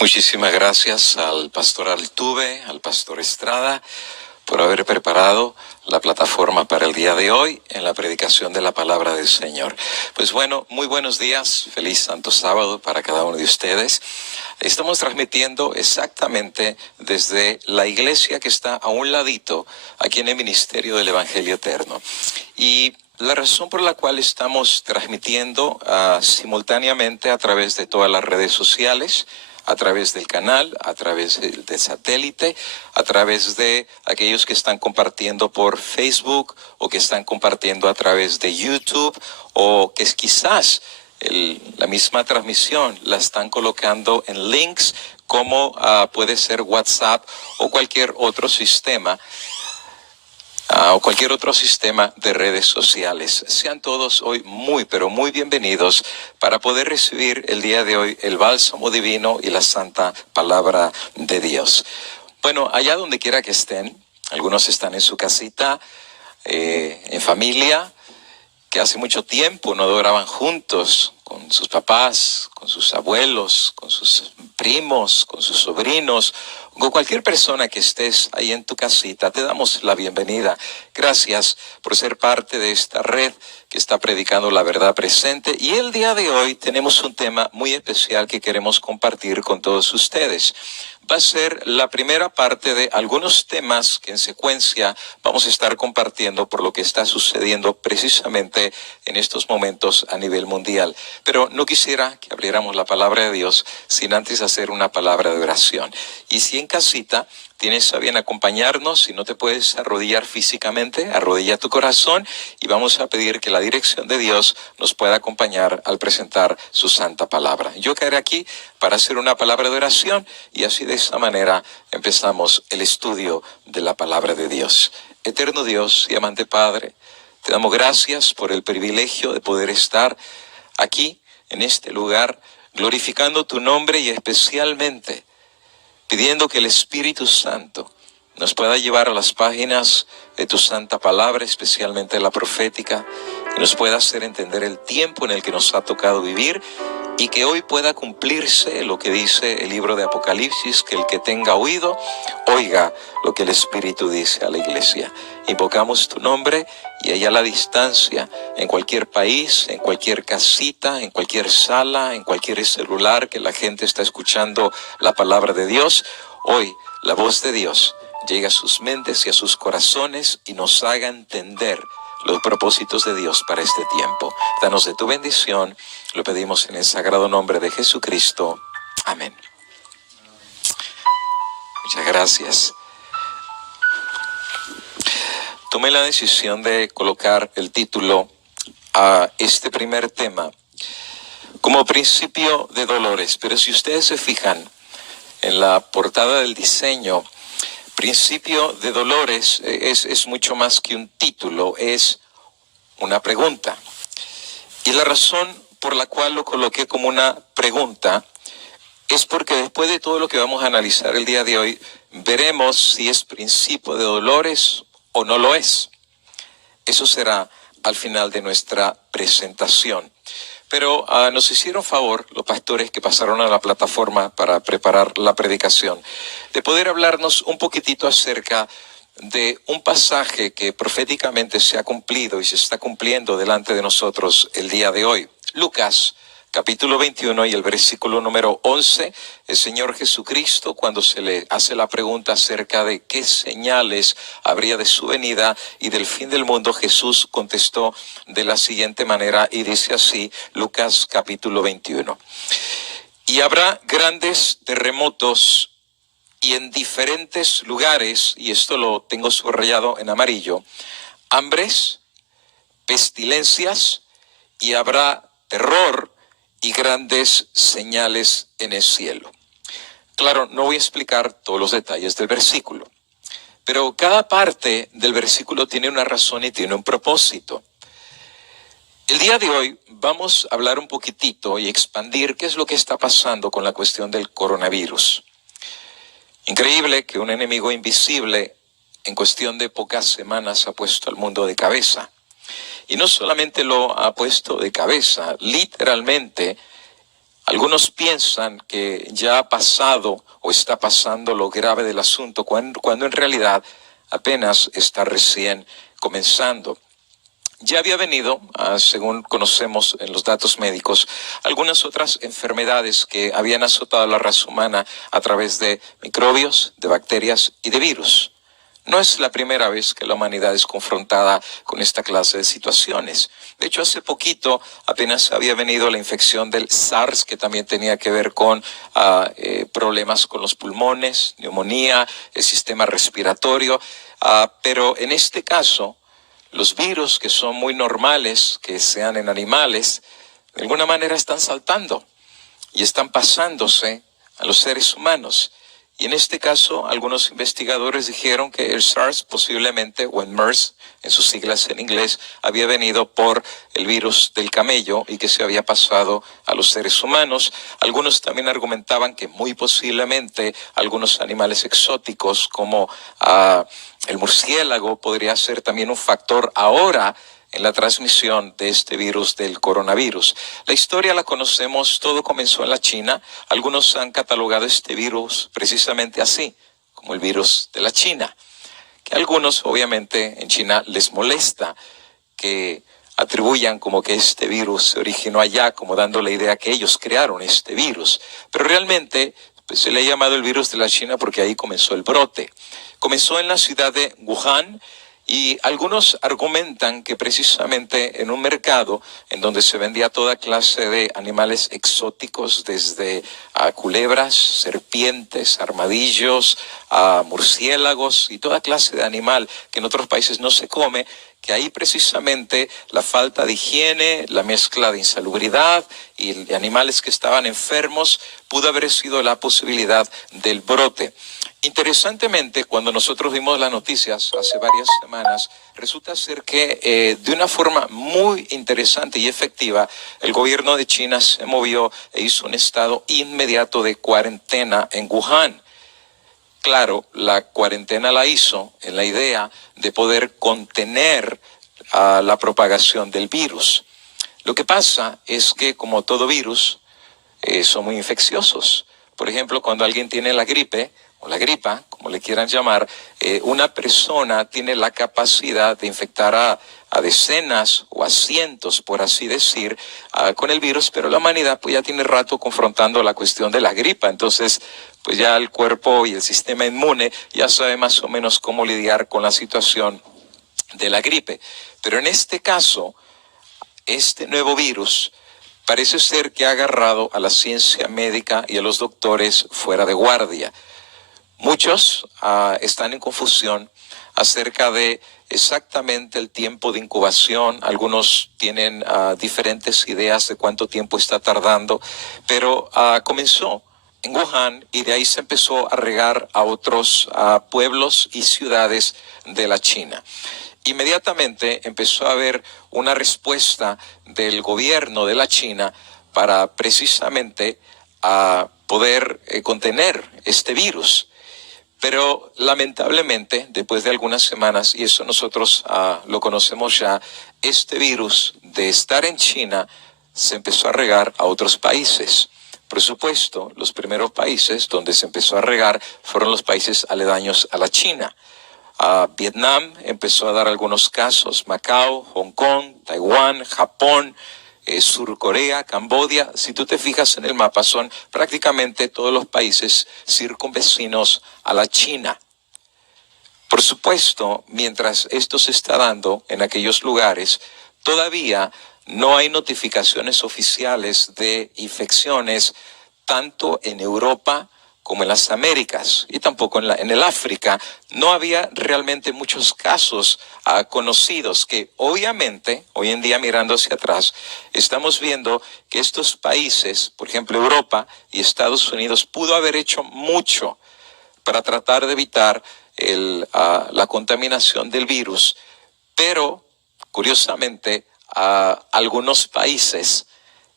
Muchísimas gracias al pastor Altuve, al pastor Estrada, por haber preparado la plataforma para el día de hoy en la predicación de la palabra del Señor. Pues bueno, muy buenos días, feliz Santo Sábado para cada uno de ustedes. Estamos transmitiendo exactamente desde la iglesia que está a un ladito, aquí en el Ministerio del Evangelio Eterno. Y la razón por la cual estamos transmitiendo simultáneamente a través de todas las redes sociales, a través del canal, a través del satélite, a través de aquellos que están compartiendo por Facebook o que están compartiendo a través de YouTube o que quizás la misma transmisión la están colocando en links como puede ser WhatsApp o cualquier otro sistema. O cualquier otro sistema de redes sociales. Sean todos hoy muy, pero muy bienvenidos para poder recibir el día de hoy el bálsamo divino y la santa palabra de Dios. Bueno, allá donde quiera que estén, algunos están en su casita, en familia, que hace mucho tiempo no adoraban juntos con sus papás, con sus abuelos, con sus primos, con sus sobrinos, con cualquier persona que estés ahí en tu casita. Te damos la bienvenida. Gracias por ser parte de esta red que está predicando la verdad presente. Y el día de hoy tenemos un tema muy especial que queremos compartir con todos ustedes. Va a ser la primera parte de algunos temas que en secuencia vamos a estar compartiendo por lo que está sucediendo precisamente en estos momentos a nivel mundial. Pero no quisiera que abriéramos la palabra de Dios sin antes hacer una palabra de oración. Y si en casita tienes a bien acompañarnos, si no te puedes arrodillar físicamente, arrodilla tu corazón y vamos a pedir que la dirección de Dios nos pueda acompañar al presentar su santa palabra. Yo caeré aquí para hacer una palabra de oración y así de esa manera empezamos el estudio de la palabra de Dios. Eterno Dios y amante Padre, te damos gracias por el privilegio de poder estar aquí en este lugar glorificando tu nombre y especialmente pidiendo que el Espíritu Santo nos pueda llevar a las páginas de tu santa palabra, especialmente la profética, y nos pueda hacer entender el tiempo en el que nos ha tocado vivir y que hoy pueda cumplirse lo que dice el libro de Apocalipsis, que el que tenga oído, oiga lo que el Espíritu dice a la iglesia. Invocamos tu nombre y allá a la distancia, en cualquier país, en cualquier casita, en cualquier sala, en cualquier celular que la gente está escuchando la palabra de Dios, hoy la voz de Dios llega a sus mentes y a sus corazones y nos haga entender los propósitos de Dios para este tiempo. Danos de tu bendición, lo pedimos en el sagrado nombre de Jesucristo. Amén. Muchas gracias. Tomé la decisión de colocar el título a este primer tema como principio de dolores, pero si ustedes se fijan en la portada del diseño, principio de dolores es mucho más que un título, es una pregunta. Y la razón por la cual lo coloqué como una pregunta es porque después de todo lo que vamos a analizar el día de hoy, veremos si es principio de dolores o no lo es. Eso será al final de nuestra presentación. Pero nos hicieron favor los pastores que pasaron a la plataforma para preparar la predicación, de poder hablarnos un poquitito acerca de un pasaje que proféticamente se ha cumplido y se está cumpliendo delante de nosotros el día de hoy. Lucas, capítulo 21 y el versículo número 11, el Señor Jesucristo, cuando se le hace la pregunta acerca de qué señales habría de su venida y del fin del mundo, Jesús contestó de la siguiente manera y dice así, Lucas capítulo 21. Y habrá grandes terremotos y en diferentes lugares, y esto lo tengo subrayado en amarillo, hambres, pestilencias, y habrá terror y grandes señales en el cielo. Claro, no voy a explicar todos los detalles del versículo, pero cada parte del versículo tiene una razón y tiene un propósito. El día de hoy vamos a hablar un poquitito y expandir qué es lo que está pasando con la cuestión del coronavirus. Increíble que un enemigo invisible en cuestión de pocas semanas ha puesto al mundo de cabeza. Y no solamente lo ha puesto de cabeza, literalmente Algunos piensan que ya ha pasado o está pasando lo grave del asunto, cuando en realidad apenas está recién comenzando. Ya había venido, según conocemos en los datos médicos, algunas otras enfermedades que habían azotado a la raza humana a través de microbios, de bacterias y de virus. No es la primera vez que la humanidad es confrontada con esta clase de situaciones. De hecho, hace poquito apenas había venido la infección del SARS, que también tenía que ver con problemas con los pulmones, neumonía, el sistema respiratorio. Pero en este caso, los virus, que son muy normales, que sean en animales, de alguna manera están saltando y están pasándose a los seres humanos. Y en este caso, algunos investigadores dijeron que el SARS posiblemente, o el MERS, en sus siglas en inglés, había venido por el virus del camello y que se había pasado a los seres humanos. Algunos también argumentaban que muy posiblemente algunos animales exóticos como el murciélago podría ser también un factor ahora en la transmisión de este virus del coronavirus. La historia la conocemos, todo comenzó en la China. Algunos han catalogado este virus precisamente así, como el virus de la China. Que a algunos, obviamente, en China les molesta que atribuyan como que este virus se originó allá, como dando la idea que ellos crearon este virus. Pero realmente pues, se le ha llamado el virus de la China porque ahí comenzó el brote. Comenzó en la ciudad de Wuhan. Y algunos argumentan que precisamente en un mercado en donde se vendía toda clase de animales exóticos, desde culebras, serpientes, armadillos, murciélagos y toda clase de animal que en otros países no se come, que ahí precisamente la falta de higiene, la mezcla de insalubridad y de animales que estaban enfermos pudo haber sido la posibilidad del brote. Interesantemente, cuando nosotros vimos las noticias hace varias semanas, resulta ser que de una forma muy interesante y efectiva, el gobierno de China se movió e hizo un estado inmediato de cuarentena en Wuhan. Claro, la cuarentena la hizo en la idea de poder contener la propagación del virus. Lo que pasa es que, como todo virus, son muy infecciosos. Por ejemplo, cuando alguien tiene la gripe o la gripa, como le quieran llamar, una persona tiene la capacidad de infectar a decenas o a cientos, por así decir, con el virus, pero la humanidad pues ya tiene rato confrontando la cuestión de la gripa. Entonces, pues ya el cuerpo y el sistema inmune ya sabe más o menos cómo lidiar con la situación de la gripe. Pero en este caso, este nuevo virus parece ser que ha agarrado a la ciencia médica y a los doctores fuera de guardia. Muchos están en confusión acerca de exactamente el tiempo de incubación. Algunos tienen diferentes ideas de cuánto tiempo está tardando, pero comenzó en Wuhan y de ahí se empezó a regar a otros pueblos y ciudades de la China. Inmediatamente empezó a haber una respuesta del gobierno de la China para precisamente poder contener este virus. Pero lamentablemente, después de algunas semanas, y eso nosotros lo conocemos ya, este virus de estar en China se empezó a regar a otros países. Por supuesto, los primeros países donde se empezó a regar fueron los países aledaños a la China. Vietnam empezó a dar algunos casos, Macao, Hong Kong, Taiwán, Japón, Sur Corea, Camboya. Si tú te fijas en el mapa, son prácticamente todos los países circunvecinos a la China. Por supuesto, mientras esto se está dando en aquellos lugares, todavía no hay notificaciones oficiales de infecciones tanto en Europa como en las Américas y tampoco en el África. No había realmente muchos casos conocidos que obviamente, hoy en día mirando hacia atrás, estamos viendo que estos países, por ejemplo Europa y Estados Unidos, pudo haber hecho mucho para tratar de evitar la contaminación del virus, pero curiosamente algunos países,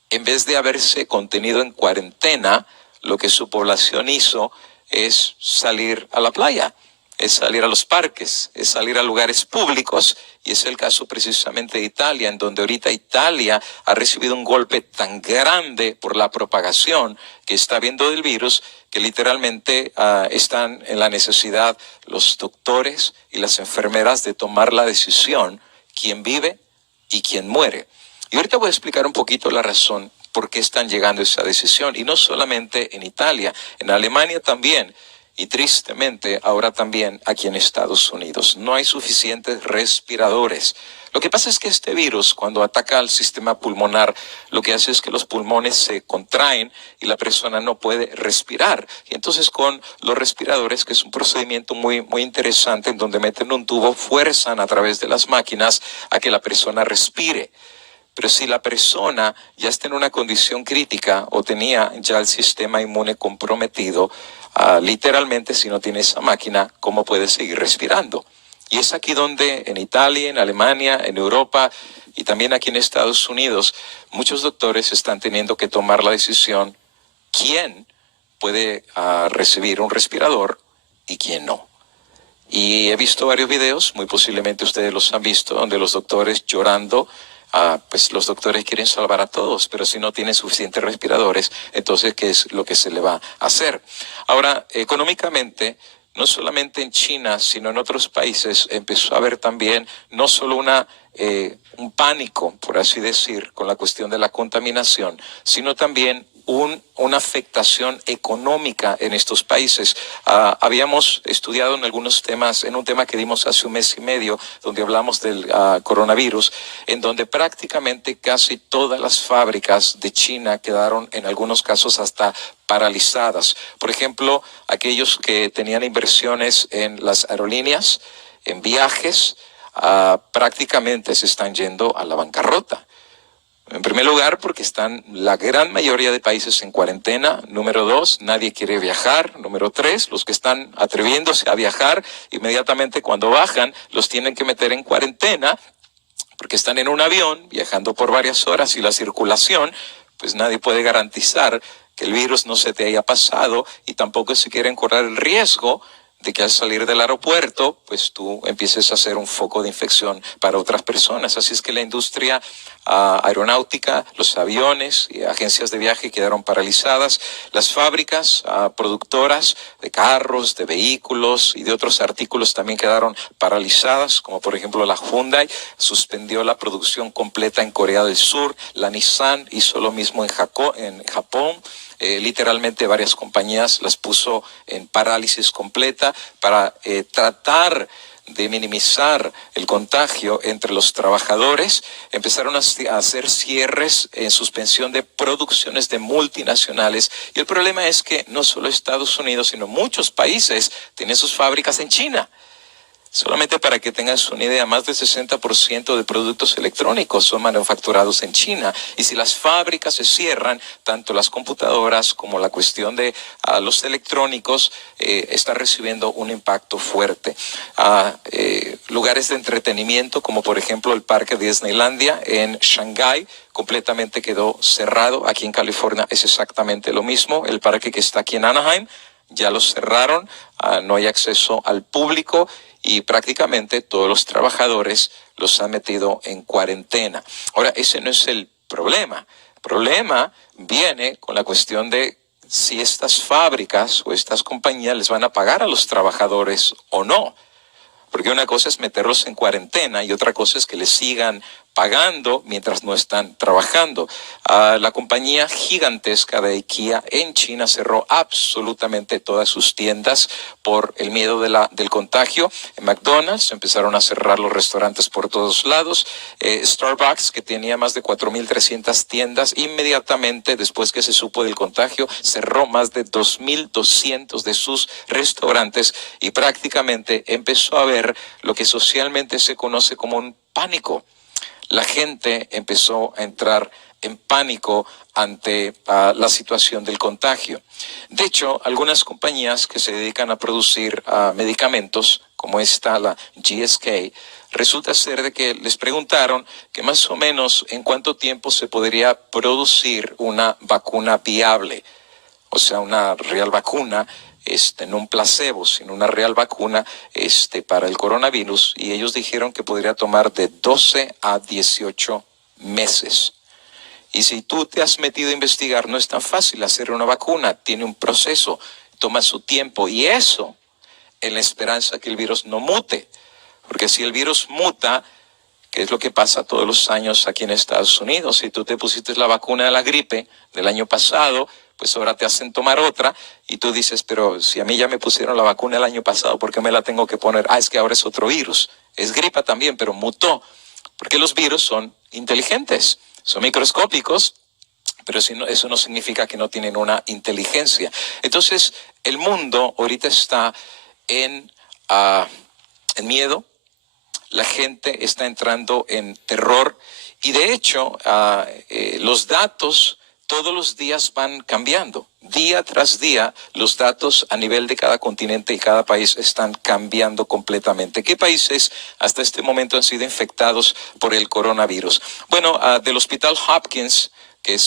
en vez de haberse contenido en cuarentena, lo que su población hizo es salir a la playa es salir a los parques, es salir a lugares públicos, y es el caso precisamente de Italia, en donde ahorita Italia ha recibido un golpe tan grande por la propagación que está habiendo del virus, que literalmente están en la necesidad los doctores y las enfermeras de tomar la decisión quién vive y quién muere. Y ahorita voy a explicar un poquito la razón por qué están llegando a esa decisión, y no solamente en Italia, en Alemania también. Y tristemente, ahora también aquí en Estados Unidos, no hay suficientes respiradores. Lo que pasa es que este virus, cuando ataca al sistema pulmonar, lo que hace es que los pulmones se contraen y la persona no puede respirar. Y entonces con los respiradores, que es un procedimiento muy interesante, en donde meten un tubo, fuerzan a través de las máquinas a que la persona respire. Pero si la persona ya está en una condición crítica o tenía ya el sistema inmune comprometido, literalmente, si no tiene esa máquina, ¿cómo puede seguir respirando? Y es aquí donde en Italia, en Alemania, en Europa y también aquí en Estados Unidos, muchos doctores están teniendo que tomar la decisión quién puede recibir un respirador y quién no. Y he visto varios videos, muy posiblemente ustedes los han visto, donde los doctores llorando, pues los doctores quieren salvar a todos, pero si no tienen suficientes respiradores, entonces ¿qué es lo que se le va a hacer? Ahora, económicamente, no solamente en China, sino en otros países, empezó a haber también no solo un pánico, por así decir, con la cuestión de la contaminación, sino también una afectación económica en estos países. Habíamos estudiado en algunos temas, en un tema que dimos hace un mes y medio, donde hablamos del coronavirus, en donde prácticamente casi todas las fábricas de China quedaron en algunos casos hasta paralizadas. Por ejemplo, aquellos que tenían inversiones en las aerolíneas, en viajes, prácticamente se están yendo a la bancarrota. En primer lugar, porque están la gran mayoría de países en cuarentena. Número 2, nadie quiere viajar. Número 3, los que están atreviéndose a viajar, inmediatamente cuando bajan, los tienen que meter en cuarentena, porque están en un avión viajando por varias horas y la circulación, pues nadie puede garantizar que el virus no se te haya pasado, y tampoco se quieren correr el riesgo de que al salir del aeropuerto, pues tú empieces a ser un foco de infección para otras personas. Así es que la industria aeronáutica, los aviones y agencias de viaje quedaron paralizadas. Las fábricas productoras de carros, de vehículos y de otros artículos también quedaron paralizadas, como por ejemplo la Hyundai suspendió la producción completa en Corea del Sur. La Nissan hizo lo mismo en Japón. Literalmente varias compañías las puso en parálisis completa para tratar de minimizar el contagio entre los trabajadores. Empezaron a hacer cierres en suspensión de producciones de multinacionales, y el problema es que no solo Estados Unidos, sino muchos países tienen sus fábricas en China. Solamente para que tengas una idea, más del 60% de productos electrónicos son manufacturados en China. Y si las fábricas se cierran, tanto las computadoras como la cuestión de los electrónicos está recibiendo un impacto fuerte. Lugares de entretenimiento, como por ejemplo el parque de Disneylandia en Shanghái, completamente quedó cerrado. Aquí en California es exactamente lo mismo. El parque que está aquí en Anaheim ya lo cerraron, no hay acceso al público, y prácticamente todos los trabajadores los han metido en cuarentena. Ahora, ese no es el problema. El problema viene con la cuestión de si estas fábricas o estas compañías les van a pagar a los trabajadores o no. Porque una cosa es meterlos en cuarentena y otra cosa es que les sigan pagando mientras no están trabajando. La compañía gigantesca de IKEA en China cerró absolutamente todas sus tiendas por el miedo del contagio. En McDonald's empezaron a cerrar los restaurantes por todos lados. Starbucks, que tenía más de 4.300 tiendas, inmediatamente después que se supo del contagio, cerró más de 2.200 de sus restaurantes, y prácticamente empezó a haber lo que socialmente se conoce como un pánico. La gente empezó a entrar en pánico ante la situación del contagio. De hecho, algunas compañías que se dedican a producir medicamentos, como esta, la GSK, resulta ser de que les preguntaron que más o menos en cuánto tiempo se podría producir una vacuna viable. o sea, una real vacuna, no un placebo, sino una real vacuna para el coronavirus, y ellos dijeron que podría tomar de 12 a 18 meses. Y si tú te has metido a investigar, no es tan fácil hacer una vacuna, tiene un proceso, toma su tiempo, y eso en la esperanza que el virus no mute, porque si el virus muta, que es lo que pasa todos los años aquí en Estados Unidos, si tú te pusiste la vacuna de la gripe del año pasado, pues ahora te hacen tomar otra, y tú dices, pero si a mí ya me pusieron la vacuna el año pasado, ¿por qué me la tengo que poner? Es que ahora es otro virus, es gripa también, pero mutó, porque los virus son inteligentes, son microscópicos, pero eso no significa que no tienen una inteligencia. Entonces, el mundo ahorita está en miedo, la gente está entrando en terror, y de hecho los datos todos los días van cambiando. Día tras día los datos a nivel de cada continente y cada país están cambiando completamente. ¿Qué países hasta este momento han sido infectados por el coronavirus? Bueno, del Hospital Hopkins, que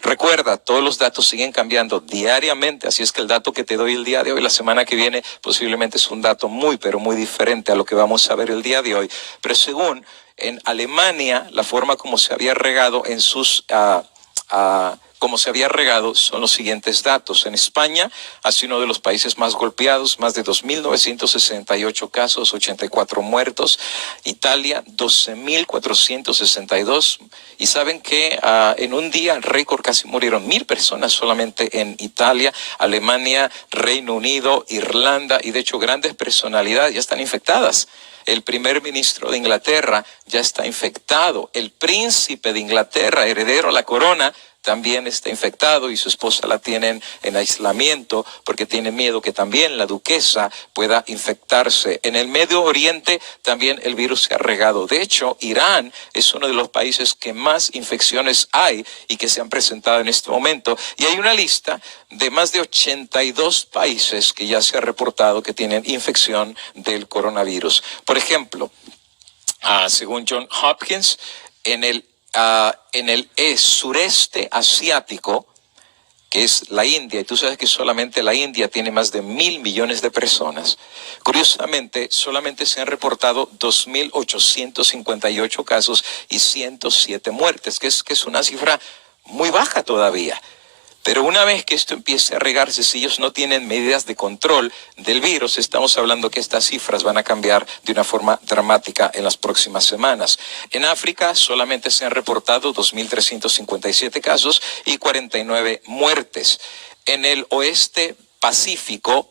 recuerda, todos los datos siguen cambiando diariamente, así es que el dato que te doy el día de hoy, la semana que viene, posiblemente es un dato muy, pero muy diferente a lo que vamos a ver el día de hoy. Pero según en Alemania, la forma como se había regado en sus como se había regado son los siguientes datos. En España ha sido uno de los países más golpeados, más de 2.968 casos, 84 muertos. Italia, 12.462. Y saben que en un día récord casi murieron 1.000 personas solamente en Italia, Alemania, Reino Unido, Irlanda, y de hecho grandes personalidades ya están infectadas. El primer ministro de Inglaterra ya está infectado. El príncipe de Inglaterra, heredero a la corona, también está infectado, y su esposa la tienen en aislamiento porque tiene miedo que también la duquesa pueda infectarse. En el Medio Oriente también el virus se ha regado. De hecho, Irán es uno de los países que más infecciones hay y que se han presentado en este momento. Y hay una lista de más de 82 países que ya se ha reportado que tienen infección del coronavirus. Por ejemplo, según John Hopkins, en el sureste asiático, que es la India, y tú sabes que solamente la India tiene más de 1.000 millones de personas. Curiosamente, solamente se han reportado 2.858 casos y 107 muertes, que es una cifra muy baja todavía. Pero una vez que esto empiece a regarse, si ellos no tienen medidas de control del virus, estamos hablando que estas cifras van a cambiar de una forma dramática en las próximas semanas. En África solamente se han reportado 2.357 casos y 49 muertes. En el oeste Pacífico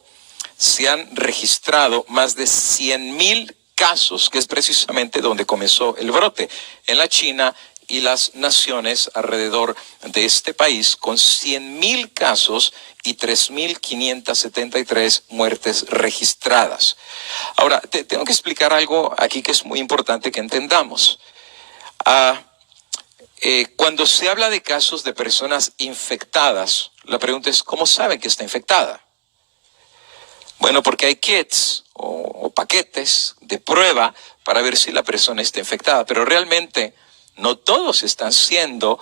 se han registrado más de 100.000 casos, que es precisamente donde comenzó el brote, en la China y las naciones alrededor de este país, con 100.000 casos y 3.573 muertes registradas. Ahora, tengo que explicar algo aquí que es muy importante que entendamos. Cuando se habla de casos de personas infectadas, la pregunta es, ¿cómo saben que está infectada? Bueno, porque hay kits o paquetes de prueba para ver si la persona está infectada, pero realmente no todos están siendo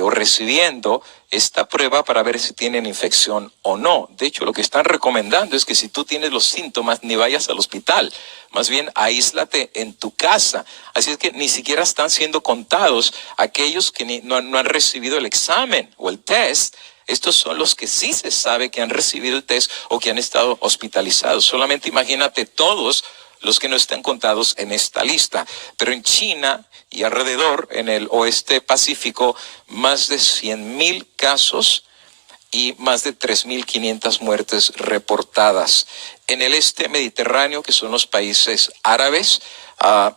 o recibiendo esta prueba para ver si tienen infección o no. De hecho, lo que están recomendando es que si tú tienes los síntomas, ni vayas al hospital. Más bien, aíslate en tu casa. Así es que ni siquiera están siendo contados aquellos que no han recibido el examen o el test. Estos son los que sí se sabe que han recibido el test o que han estado hospitalizados. Solamente imagínate todos los que no están contados en esta lista. Pero en China y alrededor, en el oeste Pacífico, más de 100.000 casos y más de 3.500 muertes reportadas. En el este Mediterráneo, que son los países árabes,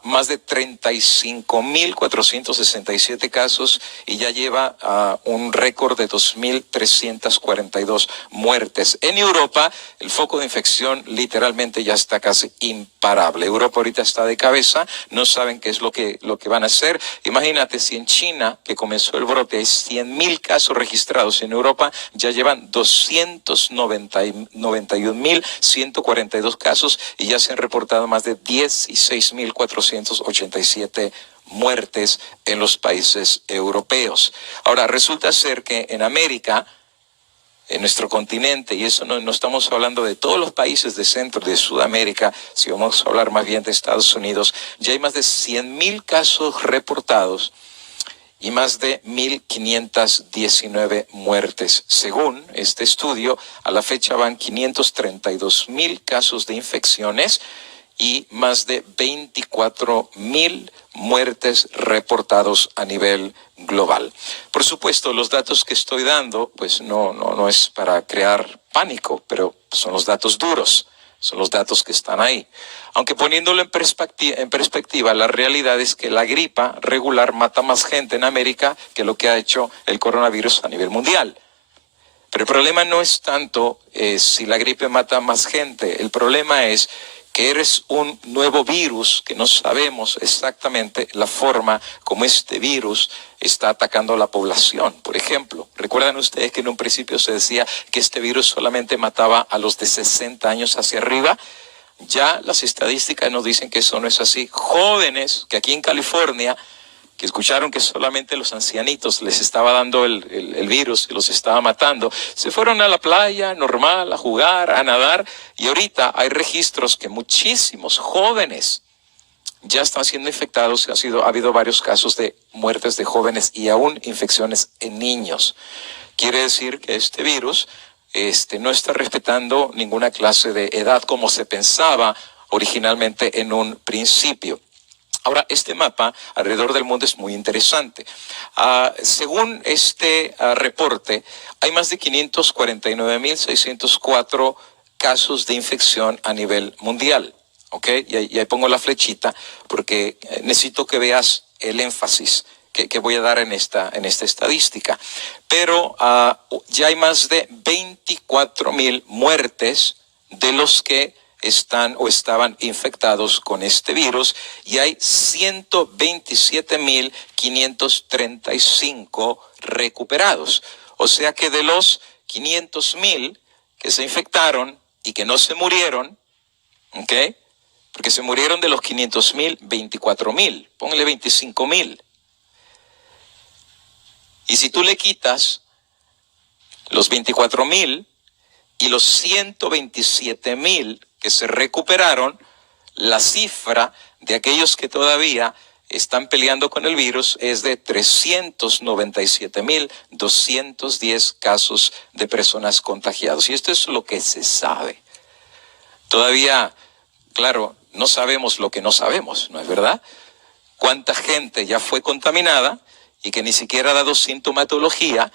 más de 35.467 casos y ya lleva un récord de 2.342 muertes. En Europa, el foco de infección literalmente ya está casi imparable. Europa ahorita está de cabeza, no saben qué es lo que van a hacer. Imagínate si en China, que comenzó el brote, hay 100.000 casos registrados. En Europa ya llevan 291.142 casos y ya se han reportado más de 16.487 muertes en los países europeos. Ahora, resulta ser que en América en nuestro continente, y eso no estamos hablando de todos los países de Centro y de Sudamérica, si vamos a hablar más bien de Estados Unidos, ya hay más de 100.000 casos reportados y más de 1.519 muertes. Según este estudio, a la fecha van 532.000 casos de infecciones y más de 24.000 muertes reportados a nivel global. Por supuesto, los datos que estoy dando, pues no es para crear pánico, pero son los datos duros, son los datos que están ahí. Aunque poniéndolo en perspectiva, la realidad es que la gripa regular mata más gente en América que lo que ha hecho el coronavirus a nivel mundial. Pero el problema no es tanto si la gripe mata más gente, el problema es que eres un nuevo virus que no sabemos exactamente la forma como este virus está atacando a la población. Por ejemplo, ¿recuerdan ustedes que en un principio se decía que este virus solamente mataba a los de 60 años hacia arriba? Ya las estadísticas nos dicen que eso no es así. Jóvenes que aquí en California, que escucharon que solamente los ancianitos les estaba dando el virus y los estaba matando, se fueron a la playa normal, a jugar, a nadar, y ahorita hay registros que muchísimos jóvenes ya están siendo infectados. Ha habido varios casos de muertes de jóvenes y aún infecciones en niños. Quiere decir que este virus no está respetando ninguna clase de edad como se pensaba originalmente en un principio. Ahora, este mapa alrededor del mundo es muy interesante. Según este reporte, hay más de 549.604 casos de infección a nivel mundial. ¿Ok? Y ahí pongo la flechita porque necesito que veas el énfasis que voy a dar en esta estadística. Pero ya hay más de 24.000 muertes de los que están o estaban infectados con este virus, y hay 127.535 recuperados. O sea que de los 500.000 que se infectaron y que no se murieron, ¿ok? Porque se murieron de los 500.000, 24.000, póngale 25.000. Y si tú le quitas los 24.000 y los 127.000 que se recuperaron, la cifra de aquellos que todavía están peleando con el virus es de 397.210 casos de personas contagiadas. Y esto es lo que se sabe. Todavía, claro, no sabemos lo que no sabemos, ¿no es verdad? ¿Cuánta gente ya fue contaminada y que ni siquiera ha dado sintomatología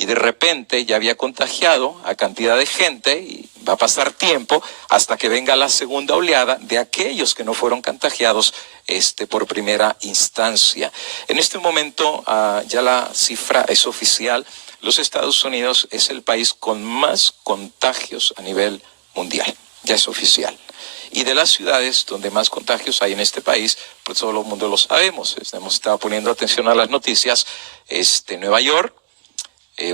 y de repente ya había contagiado a cantidad de gente, y va a pasar tiempo hasta que venga la segunda oleada de aquellos que no fueron contagiados por primera instancia? En este momento ya la cifra es oficial. Los Estados Unidos es el país con más contagios a nivel mundial. Ya es oficial. Y de las ciudades donde más contagios hay en este país, pues todo el mundo lo sabemos. Hemos estado poniendo atención a las noticias. Nueva York,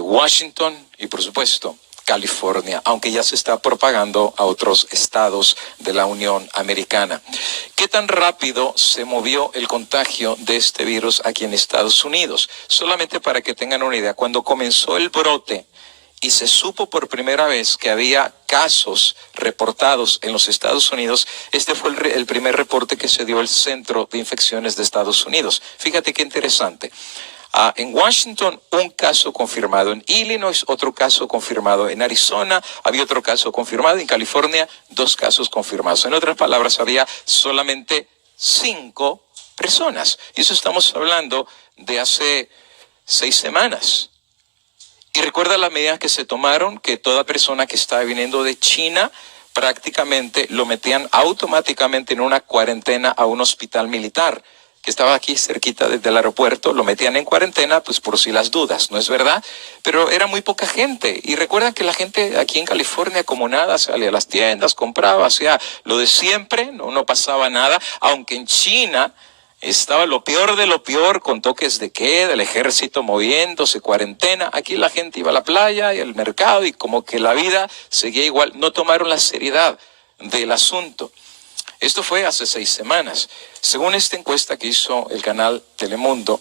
Washington y por supuesto California, aunque ya se está propagando a otros estados de la Unión Americana. ¿Qué tan rápido se movió el contagio de este virus aquí en Estados Unidos? Solamente para que tengan una idea, cuando comenzó el brote y se supo por primera vez que había casos reportados en los Estados Unidos, este fue el primer reporte que se dio el Centro de Infecciones de Estados Unidos. Fíjate qué interesante. En Washington, un caso confirmado. En Illinois, otro caso confirmado. En Arizona, había otro caso confirmado. En California, 2 casos confirmados. En otras palabras, había solamente 5 personas. Y eso estamos hablando de hace 6 semanas. Y recuerda las medidas que se tomaron, que toda persona que estaba viniendo de China prácticamente lo metían automáticamente en una cuarentena a un hospital militar que estaba aquí cerquita desde el aeropuerto. Lo metían en cuarentena, pues por si las dudas, ¿no es verdad? Pero era muy poca gente. Y recuerdan que la gente aquí en California, como nada, salía a las tiendas, compraba, hacía lo de siempre, no pasaba nada. Aunque en China estaba lo peor de lo peor, con toques de queda, el ejército moviéndose, cuarentena. Aquí la gente iba a la playa y al mercado y como que la vida seguía igual. No tomaron la seriedad del asunto. Esto fue hace 6 semanas. Según esta encuesta que hizo el canal Telemundo,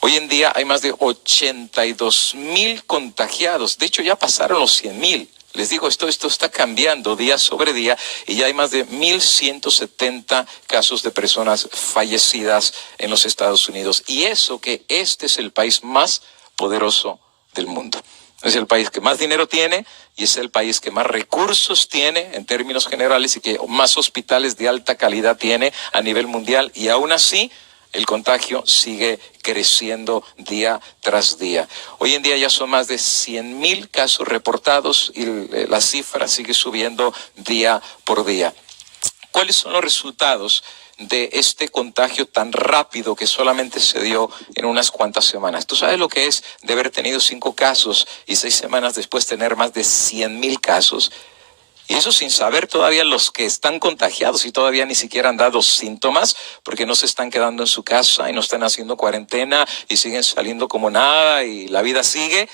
Hoy en día hay más de 82,000 contagiados. De hecho, ya pasaron los 100,000. Les digo, esto está cambiando día sobre día y ya hay más de 1,170 casos de personas fallecidas en los Estados Unidos. Y eso que este es el país más poderoso del mundo. Es el país que más dinero tiene y es el país que más recursos tiene en términos generales y que más hospitales de alta calidad tiene a nivel mundial. Y aún así, el contagio sigue creciendo día tras día. Hoy en día ya son más de 100,000 casos reportados y la cifra sigue subiendo día por día. ¿Cuáles son los resultados de este contagio tan rápido que solamente se dio en unas cuantas semanas? ¿Tú sabes lo que es de haber tenido 5 casos y 6 semanas después tener más de 100,000 casos? Y eso sin saber todavía los que están contagiados y todavía ni siquiera han dado síntomas porque no se están quedando en su casa y no están haciendo cuarentena y siguen saliendo como nada y la vida sigue.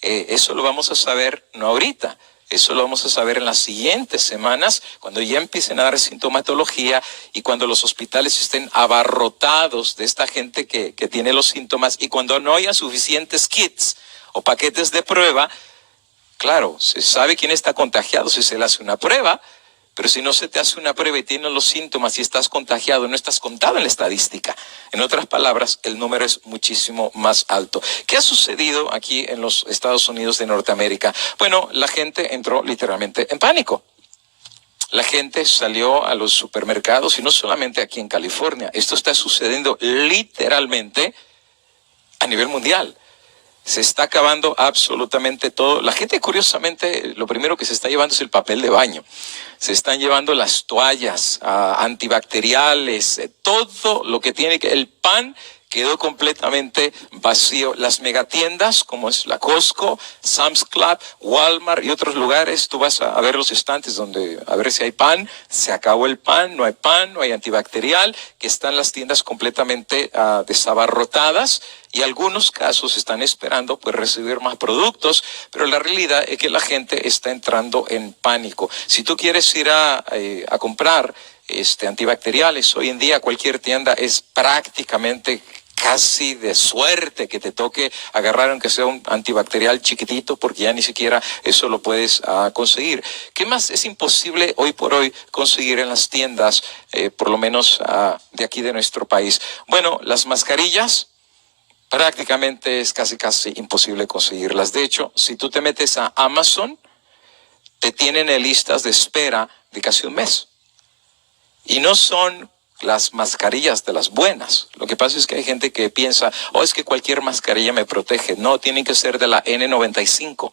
Eso lo vamos a saber no ahorita. Eso lo vamos a saber en las siguientes semanas, cuando ya empiecen a dar sintomatología y cuando los hospitales estén abarrotados de esta gente que tiene los síntomas y cuando no haya suficientes kits o paquetes de prueba. Claro, se sabe quién está contagiado si se le hace una prueba, pero si no se te hace una prueba y tienes los síntomas y estás contagiado, no estás contado en la estadística. En otras palabras, el número es muchísimo más alto. ¿Qué ha sucedido aquí en los Estados Unidos de Norteamérica? Bueno, la gente entró literalmente en pánico. La gente salió a los supermercados y no solamente aquí en California. Esto está sucediendo literalmente a nivel mundial. Se está acabando absolutamente todo. La gente, curiosamente, lo primero que se está llevando es el papel de baño. Se están llevando las toallas antibacteriales, todo lo que tiene que... El pan quedó completamente vacío. Las megatiendas, como es la Costco, Sam's Club, Walmart y otros lugares, tú vas a ver los estantes donde a ver si hay pan. Se acabó el pan, no hay antibacterial, que están las tiendas completamente desabarrotadas. Y algunos casos están esperando pues recibir más productos, pero la realidad es que la gente está entrando en pánico. Si tú quieres ir a comprar antibacteriales, hoy en día cualquier tienda es prácticamente casi de suerte que te toque agarrar aunque sea un antibacterial chiquitito, porque ya ni siquiera eso lo puedes conseguir. ¿Qué más es imposible hoy por hoy conseguir en las tiendas, por lo menos de aquí de nuestro país? Bueno, las mascarillas. Prácticamente es casi imposible conseguirlas. De hecho, si tú te metes a Amazon, te tienen en listas de espera de casi un mes. Y no son las mascarillas de las buenas. Lo que pasa es que hay gente que piensa, es que cualquier mascarilla me protege. No, tienen que ser de la N95.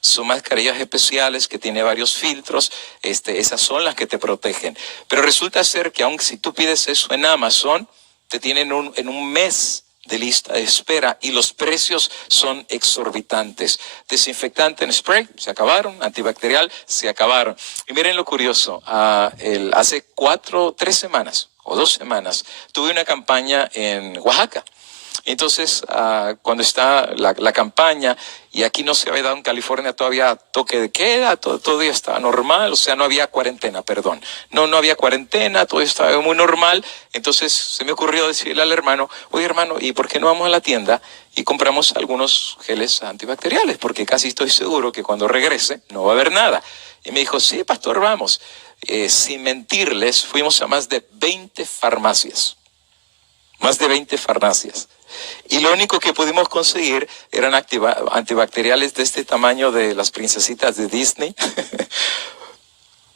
Son mascarillas especiales que tienen varios filtros, esas son las que te protegen. Pero resulta ser que aun si tú pides eso en Amazon, te tienen en un mes de lista de espera y los precios son exorbitantes. Desinfectante en spray, se acabaron, antibacterial, se acabaron. Y miren lo curioso, hace 3 semanas o 2 semanas, tuve una campaña en Oaxaca. Entonces, cuando está la campaña, y aquí no se había dado en California todavía toque de queda, todavía estaba normal, o sea, no había cuarentena, perdón. No había cuarentena, todo estaba muy normal. Entonces se me ocurrió decirle al hermano, oye hermano, ¿y por qué no vamos a la tienda y compramos algunos geles antibacteriales? Porque casi estoy seguro que cuando regrese no va a haber nada. Y me dijo, sí, pastor, vamos. Sin mentirles, fuimos a más de 20 farmacias. Más de 20 farmacias. Y lo único que pudimos conseguir eran antibacteriales de este tamaño de las princesitas de Disney,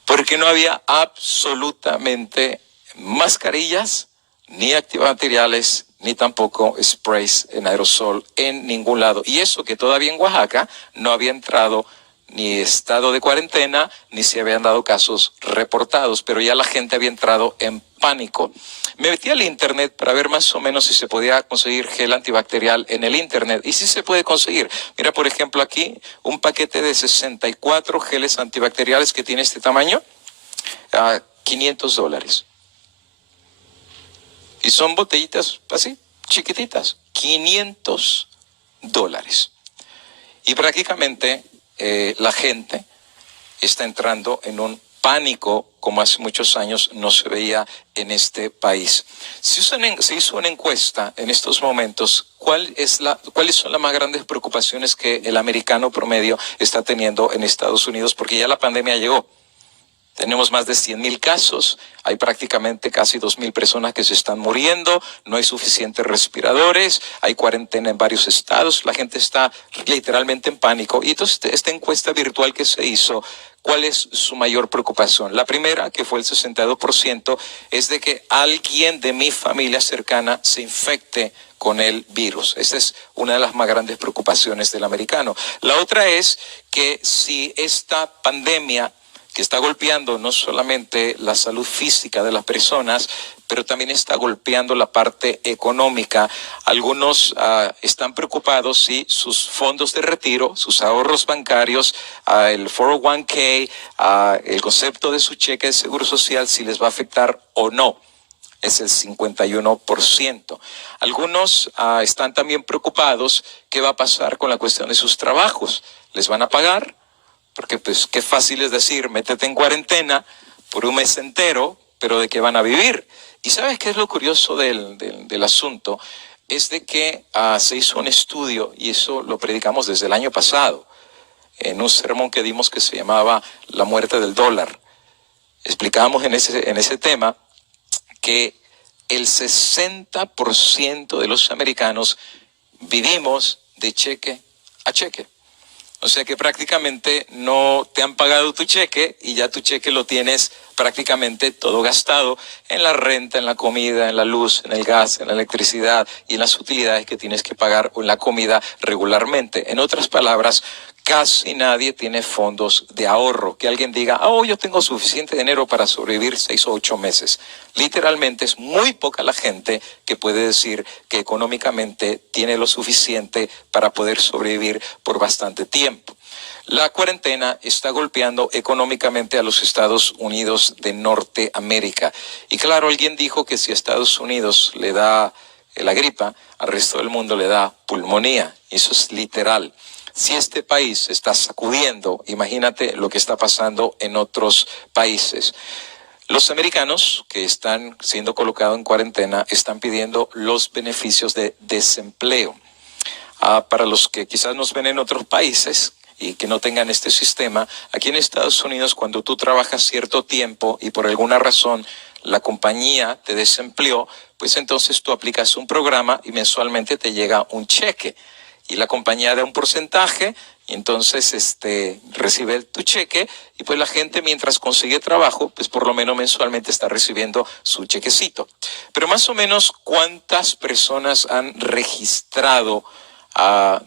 porque no había absolutamente mascarillas, ni antibacteriales, ni tampoco sprays en aerosol en ningún lado. Y eso que todavía en Oaxaca no había entrado ni estado de cuarentena, ni se habían dado casos reportados, pero ya la gente había entrado en pánico. Me metí al internet para ver más o menos si se podía conseguir gel antibacterial en el internet. Y sí se puede conseguir. Mira, por ejemplo, aquí un paquete de 64 geles antibacteriales que tiene este tamaño, $500. Y son botellitas así, chiquititas, $500. Y prácticamente la gente está entrando en un pánico como hace muchos años no se veía en este país. Se hizo una encuesta en estos momentos. ¿Cuáles son las más grandes preocupaciones que el americano promedio está teniendo en Estados Unidos? Porque ya la pandemia llegó. Tenemos más de 100,000 casos, hay prácticamente casi 2,000 personas que se están muriendo, no hay suficientes respiradores, hay cuarentena en varios estados, la gente está literalmente en pánico. Y entonces esta encuesta virtual que se hizo, ¿cuál es su mayor preocupación? La primera, que fue el 62%, es de que alguien de mi familia cercana se infecte con el virus. Esa es una de las más grandes preocupaciones del americano. La otra es que si esta pandemia que está golpeando no solamente la salud física de las personas, pero también está golpeando la parte económica. Algunos están preocupados si sus fondos de retiro, sus ahorros bancarios, el 401k, el concepto de su cheque de seguro social, si les va a afectar o no. Es el 51%. Algunos están también preocupados qué va a pasar con la cuestión de sus trabajos. ¿Les van a pagar? Porque pues qué fácil es decir, métete en cuarentena por un mes entero, pero ¿de qué van a vivir? Y ¿sabes qué es lo curioso del asunto? Es de que se hizo un estudio, y eso lo predicamos desde el año pasado, en un sermón que dimos que se llamaba La muerte del dólar. Explicábamos en ese tema que el 60% de los americanos vivimos de cheque a cheque. O sea que prácticamente no te han pagado tu cheque y ya tu cheque lo tienes prácticamente todo gastado en la renta, en la comida, en la luz, en el gas, en la electricidad y en las utilidades que tienes que pagar o en la comida regularmente. En otras palabras, casi nadie tiene fondos de ahorro. Que alguien diga, yo tengo suficiente dinero para sobrevivir 6 o 8 meses. Literalmente es muy poca la gente que puede decir que económicamente tiene lo suficiente para poder sobrevivir por bastante tiempo. La cuarentena está golpeando económicamente a los Estados Unidos de Norteamérica. Y claro, alguien dijo que si a Estados Unidos le da la gripa, al resto del mundo le da pulmonía. Eso es literal. Si este país se está sacudiendo, imagínate lo que está pasando en otros países. Los americanos que están siendo colocados en cuarentena están pidiendo los beneficios de desempleo. Para los que quizás nos ven en otros países y que no tengan este sistema, aquí en Estados Unidos, cuando tú trabajas cierto tiempo y por alguna razón la compañía te desempleó, pues entonces tú aplicas un programa y mensualmente te llega un cheque. Y la compañía da un porcentaje y entonces recibe tu cheque y pues la gente mientras consigue trabajo, pues por lo menos mensualmente está recibiendo su chequecito. Pero más o menos, ¿cuántas personas han registrado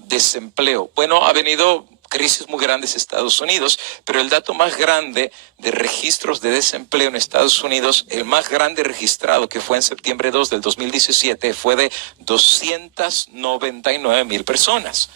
desempleo? Bueno, ha venido crisis muy grandes en Estados Unidos, pero el dato más grande de registros de desempleo en Estados Unidos, el más grande registrado, que fue en septiembre 2 del 2017, fue de 299,000 personas.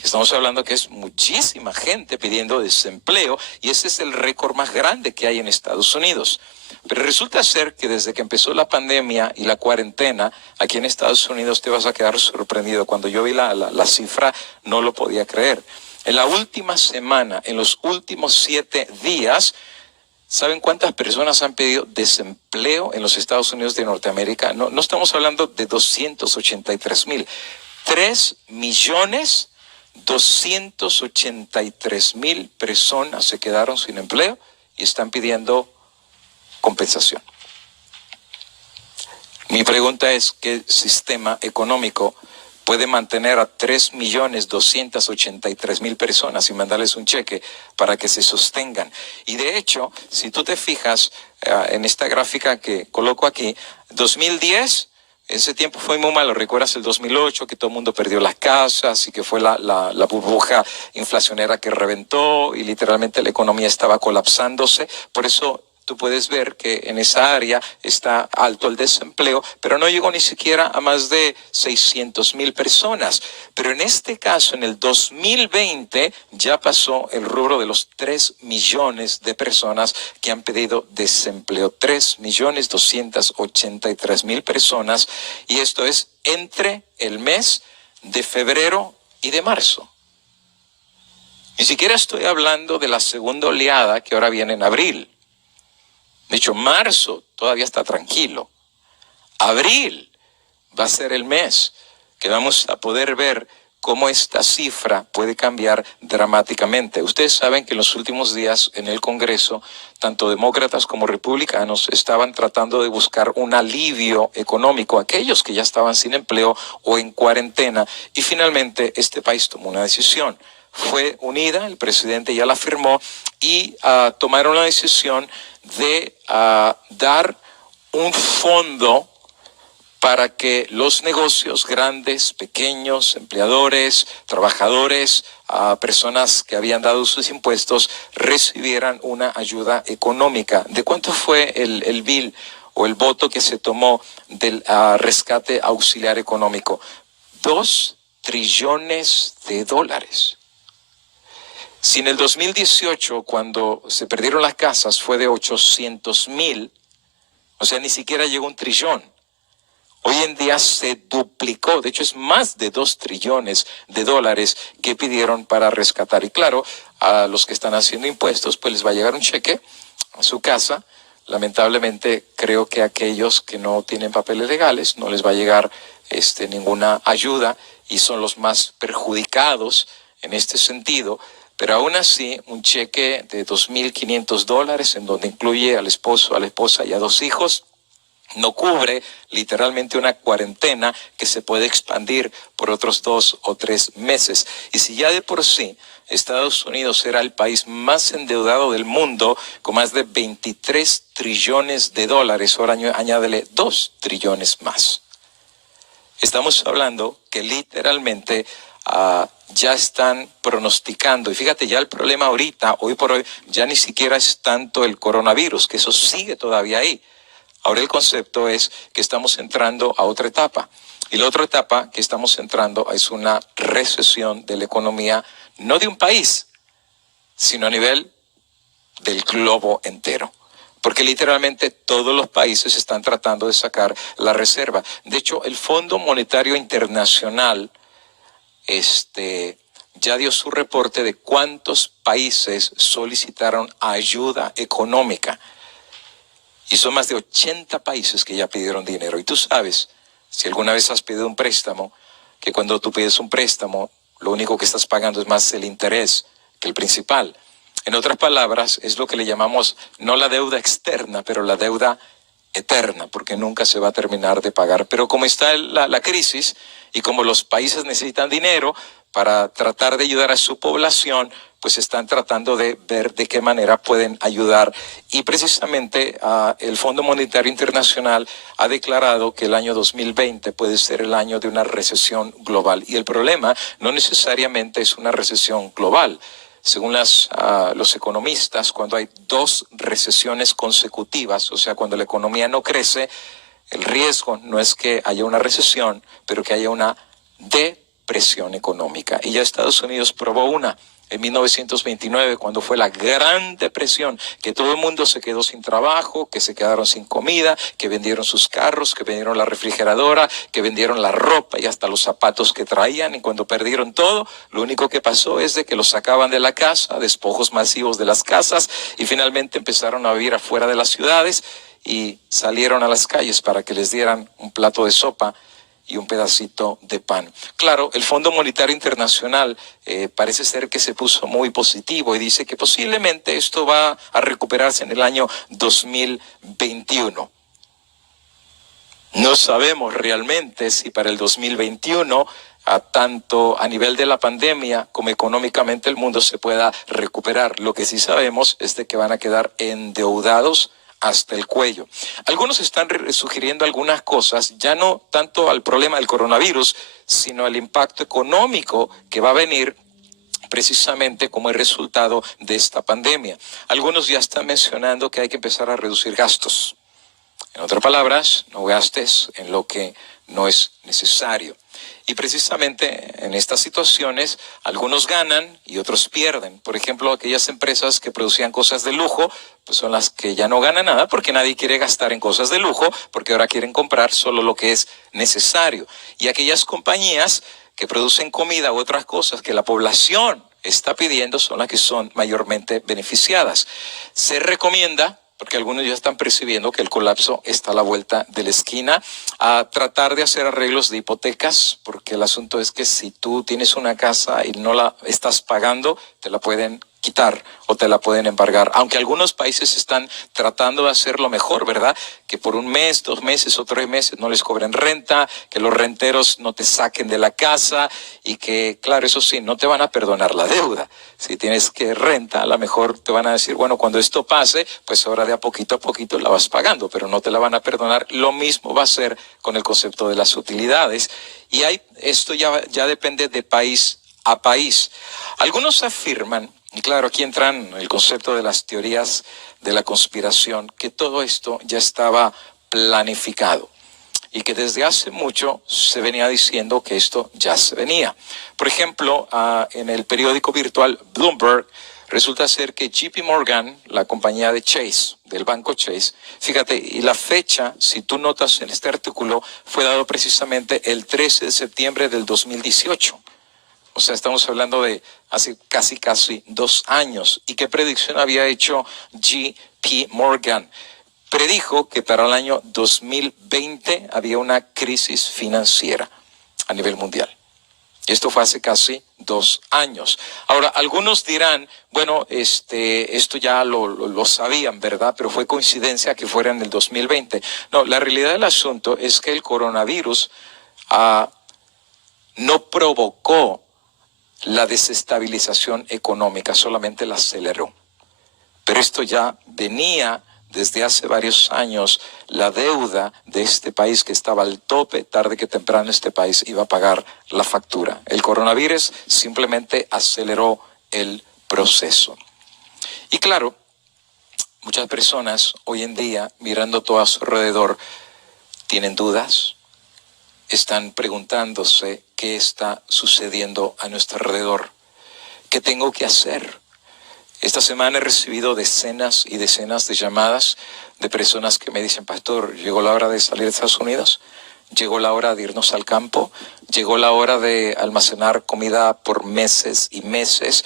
Estamos hablando que es muchísima gente pidiendo desempleo y ese es el récord más grande que hay en Estados Unidos. Pero resulta ser que desde que empezó la pandemia y la cuarentena, aquí en Estados Unidos te vas a quedar sorprendido. Cuando yo vi la cifra, no lo podía creer. En la última semana, en los últimos 7 días, ¿saben cuántas personas han pedido desempleo en los Estados Unidos de Norteamérica? No estamos hablando de 283,000. 3,283,000 personas se quedaron sin empleo y están pidiendo compensación. Mi pregunta es, ¿qué sistema económico puede mantener a 3,283,000 personas y mandarles un cheque para que se sostengan? Y de hecho, si tú te fijas en esta gráfica que coloco aquí, 2010, ese tiempo fue muy malo. ¿Recuerdas el 2008 que todo el mundo perdió las casas y que fue la burbuja inflacionera que reventó y literalmente la economía estaba colapsándose? Por eso tú puedes ver que en esa área está alto el desempleo, pero no llegó ni siquiera a más de 600,000 personas. Pero en este caso, en el 2020, ya pasó el rubro de los 3 millones de personas que han pedido desempleo. 3,283,000 personas. Y esto es entre el mes de febrero y de marzo. Ni siquiera estoy hablando de la segunda oleada que ahora viene en abril. De hecho, marzo todavía está tranquilo. Abril va a ser el mes que vamos a poder ver cómo esta cifra puede cambiar dramáticamente. Ustedes saben que en los últimos días en el Congreso, tanto demócratas como republicanos estaban tratando de buscar un alivio económico a aquellos que ya estaban sin empleo o en cuarentena, y finalmente este país tomó una decisión. Fue unida, el presidente ya la firmó, y tomaron la decisión de dar un fondo para que los negocios grandes, pequeños, empleadores, trabajadores, personas que habían dado sus impuestos, recibieran una ayuda económica. ¿De cuánto fue el bill o el voto que se tomó del rescate auxiliar económico? 2 trillones de dólares. Si en el 2018, cuando se perdieron las casas, fue de 800,000, o sea, ni siquiera llegó a 1 trillón. Hoy en día se duplicó, de hecho es más de 2 trillones de dólares que pidieron para rescatar. Y claro, a los que están haciendo impuestos, pues les va a llegar un cheque a su casa. Lamentablemente creo que a aquellos que no tienen papeles legales no les va a llegar ninguna ayuda y son los más perjudicados en este sentido. Pero aún así, un cheque de $2,500, en donde incluye al esposo, a la esposa y a 2 hijos, no cubre literalmente una cuarentena que se puede expandir por otros 2 o 3 meses. Y si ya de por sí Estados Unidos era el país más endeudado del mundo, con más de 23 trillones de dólares, ahora añádele 2 trillones más. Estamos hablando que literalmente ya están pronosticando, y fíjate, ya el problema ahorita, hoy por hoy, ya ni siquiera es tanto el coronavirus, que eso sigue todavía ahí. Ahora el concepto es que estamos entrando a otra etapa. Y la otra etapa que estamos entrando es una recesión de la economía, no de un país, sino a nivel del globo entero. Porque literalmente todos los países están tratando de sacar la reserva. De hecho, el Fondo Monetario Internacional ya dio su reporte de cuántos países solicitaron ayuda económica. Y son más de 80 países que ya pidieron dinero. Y tú sabes, si alguna vez has pedido un préstamo, que cuando tú pides un préstamo, lo único que estás pagando es más el interés que el principal. En otras palabras, es lo que le llamamos no la deuda externa, pero la deuda eterna, porque nunca se va a terminar de pagar. Pero como está la crisis y como los países necesitan dinero para tratar de ayudar a su población, pues están tratando de ver de qué manera pueden ayudar. Y precisamente el Fondo Monetario Internacional ha declarado que el año 2020 puede ser el año de una recesión global. Y el problema no necesariamente es una recesión global. Según los economistas, cuando hay 2 recesiones consecutivas, o sea, cuando la economía no crece, el riesgo no es que haya una recesión, pero que haya una depresión económica. Y ya Estados Unidos probó una en 1929, cuando fue la Gran Depresión, que todo el mundo se quedó sin trabajo, que se quedaron sin comida, que vendieron sus carros, que vendieron la refrigeradora, que vendieron la ropa y hasta los zapatos que traían. Y cuando perdieron todo, lo único que pasó es de que los sacaban de la casa, despojos masivos de las casas, y finalmente empezaron a vivir afuera de las ciudades y salieron a las calles para que les dieran un plato de sopa y un pedacito de pan. Claro, el Fondo Monetario Internacional parece ser que se puso muy positivo y dice que posiblemente esto va a recuperarse en el año 2021. No sabemos realmente si para el 2021, tanto a nivel de la pandemia como económicamente, el mundo se pueda recuperar. Lo que sí sabemos es de que van a quedar endeudados hasta el cuello. Algunos están sugiriendo algunas cosas, ya no tanto al problema del coronavirus, sino al impacto económico que va a venir precisamente como el resultado de esta pandemia. Algunos ya están mencionando que hay que empezar a reducir gastos. En otras palabras, no gastes en lo que no es necesario. Y precisamente en estas situaciones, algunos ganan y otros pierden. Por ejemplo, aquellas empresas que producían cosas de lujo, pues son las que ya no ganan nada porque nadie quiere gastar en cosas de lujo, porque ahora quieren comprar solo lo que es necesario. Y aquellas compañías que producen comida u otras cosas que la población está pidiendo son las que son mayormente beneficiadas. Se recomienda porque algunos ya están percibiendo que el colapso está a la vuelta de la esquina, a tratar de hacer arreglos de hipotecas, porque el asunto es que si tú tienes una casa y no la estás pagando, te la pueden quitar o te la pueden embargar, aunque algunos países están tratando de hacerlo mejor, ¿verdad? Que por un mes, 2 meses o 3 meses no les cobren renta, que los renteros no te saquen de la casa y que, claro, eso sí, no te van a perdonar la deuda. Si tienes que renta, a lo mejor te van a decir, bueno, cuando esto pase, pues ahora de a poquito la vas pagando, pero no te la van a perdonar. Lo mismo va a ser con el concepto de las utilidades. Y esto ya depende de país a país. Algunos afirman, y claro, aquí entran el concepto de las teorías de la conspiración, que todo esto ya estaba planificado y que desde hace mucho se venía diciendo que esto ya se venía. Por ejemplo, en el periódico virtual Bloomberg, resulta ser que JP Morgan, la compañía de Chase, del banco Chase, fíjate, y la fecha, si tú notas en este artículo, fue dado precisamente el 13 de septiembre del 2018. O sea, estamos hablando de hace casi 2 años. ¿Y qué predicción había hecho JP Morgan? Predijo que para el año 2020 había una crisis financiera a nivel mundial. Esto fue hace casi 2 años. Ahora, algunos dirán, bueno, esto ya lo sabían, ¿verdad? Pero fue coincidencia que fuera en el 2020. No, la realidad del asunto es que el coronavirus no provocó la desestabilización económica, solamente la aceleró. Pero esto ya venía desde hace varios años, la deuda de este país que estaba al tope, tarde que temprano este país iba a pagar la factura. El coronavirus simplemente aceleró el proceso. Y claro, muchas personas hoy en día, mirando todo a su alrededor, tienen dudas, están preguntándose qué está sucediendo a nuestro alrededor, qué tengo que hacer. Esta semana he recibido decenas y decenas de llamadas de personas que me dicen, pastor, llegó la hora de salir de Estados Unidos, llegó la hora de irnos al campo, llegó la hora de almacenar comida por meses y meses,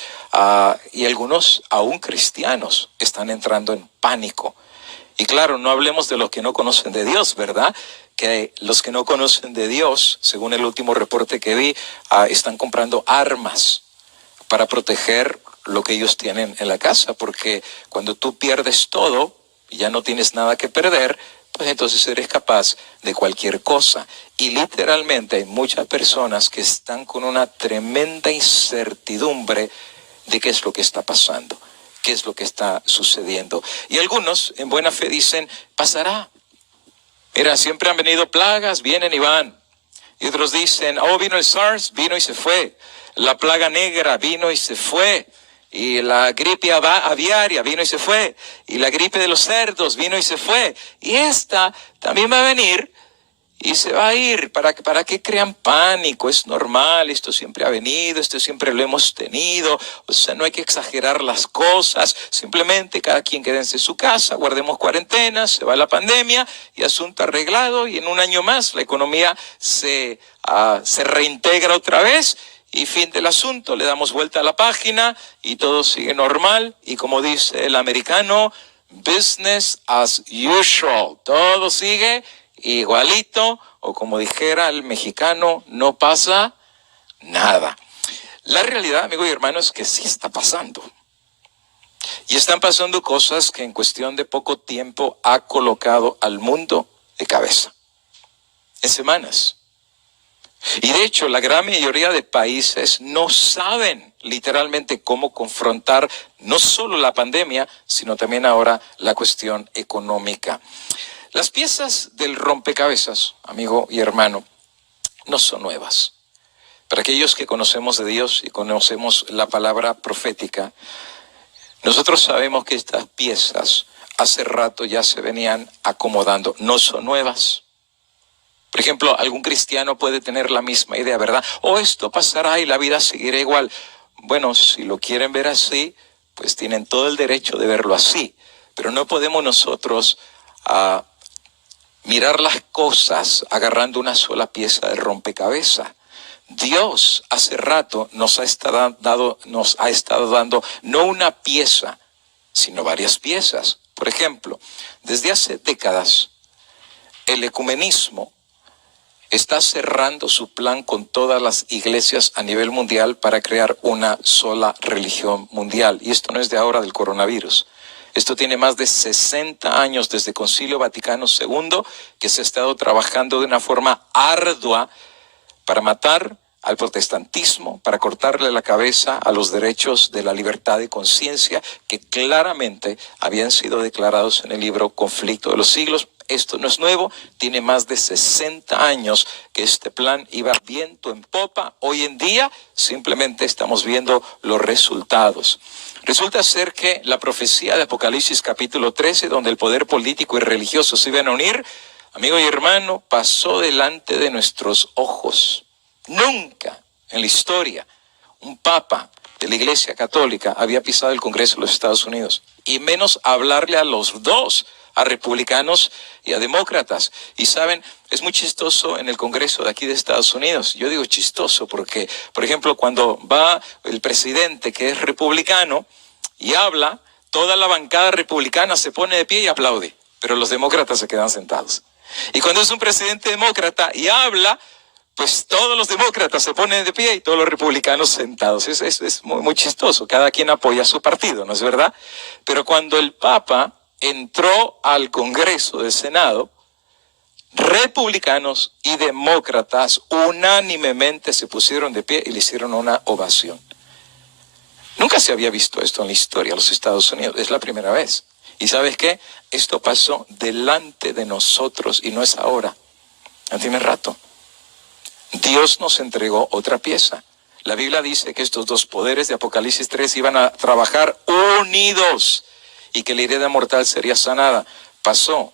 y algunos, aún cristianos, están entrando en pánico. Y claro, no hablemos de los que no conocen de Dios, ¿verdad? Que los que no conocen de Dios, según el último reporte que vi, están comprando armas para proteger lo que ellos tienen en la casa, porque cuando tú pierdes todo y ya no tienes nada que perder, pues entonces eres capaz de cualquier cosa. Y literalmente hay muchas personas que están con una tremenda incertidumbre de qué es lo que está pasando, qué es lo que está sucediendo. Y algunos en buena fe dicen, pasará. Mira, siempre han venido plagas, vienen y van. Y otros dicen, oh, vino el SARS, vino y se fue. La plaga negra vino y se fue. Y la gripe aviaria vino y se fue. Y la gripe de los cerdos vino y se fue. Y esta también va a venir y se va a ir. ¿Para qué crean pánico? Es normal, esto siempre ha venido, esto siempre lo hemos tenido. O sea, no hay que exagerar las cosas. Simplemente cada quien quédense en su casa, guardemos cuarentenas, se va la pandemia y asunto arreglado. Y en un año más la economía se reintegra otra vez. Y fin del asunto, le damos vuelta a la página y todo sigue normal. Y como dice el americano, business as usual. Todo sigue igualito, o como dijera el mexicano, no pasa nada. La realidad, amigos y hermanos, es que sí está pasando. Y están pasando cosas que en cuestión de poco tiempo ha colocado al mundo de cabeza. En semanas. Y de hecho, la gran mayoría de países no saben literalmente cómo confrontar no solo la pandemia, sino también ahora la cuestión económica. Las piezas del rompecabezas, amigo y hermano, no son nuevas. Para aquellos que conocemos de Dios y conocemos la palabra profética, nosotros sabemos que estas piezas hace rato ya se venían acomodando, no son nuevas. Por ejemplo, algún cristiano puede tener la misma idea, ¿verdad? O esto pasará y la vida seguirá igual. Bueno, si lo quieren ver así, pues tienen todo el derecho de verlo así. Pero no podemos nosotros mirar las cosas agarrando una sola pieza del rompecabezas. Dios hace rato nos ha estado dando no una pieza, sino varias piezas. Por ejemplo, desde hace décadas, el ecumenismo está cerrando su plan con todas las iglesias a nivel mundial para crear una sola religión mundial. Y esto no es de ahora del coronavirus. Esto tiene más de 60 años desde el Concilio Vaticano II que se ha estado trabajando de una forma ardua para matar al protestantismo, para cortarle la cabeza a los derechos de la libertad de conciencia que claramente habían sido declarados en el libro Conflicto de los Siglos. Esto no es nuevo, tiene más de 60 años que este plan iba viento en popa. Hoy en día simplemente estamos viendo los resultados. Resulta ser que la profecía de Apocalipsis capítulo 13, donde el poder político y religioso se iban a unir, amigo y hermano, pasó delante de nuestros ojos. Nunca en la historia un papa de la Iglesia Católica había pisado el Congreso de los Estados Unidos, y menos hablarle a los dos, a republicanos y a demócratas. Y saben, es muy chistoso en el Congreso de aquí de Estados Unidos. Yo digo chistoso porque, por ejemplo, cuando va el presidente que es republicano y habla, toda la bancada republicana se pone de pie y aplaude, pero los demócratas se quedan sentados. Y cuando es un presidente demócrata y habla, pues todos los demócratas se ponen de pie y todos los republicanos sentados. Es muy, muy chistoso. Cada quien apoya a su partido, ¿no es verdad? Pero cuando el Papa entró al Congreso del Senado, republicanos y demócratas unánimemente se pusieron de pie y le hicieron una ovación. Nunca se había visto esto en la historia de los Estados Unidos. Es la primera vez. ¿Y sabes qué? Esto pasó delante de nosotros y no es ahora. Ya tiene rato. Dios nos entregó otra pieza. La Biblia dice que estos dos poderes de Apocalipsis 3 iban a trabajar unidos y que la herida mortal sería sanada. Pasó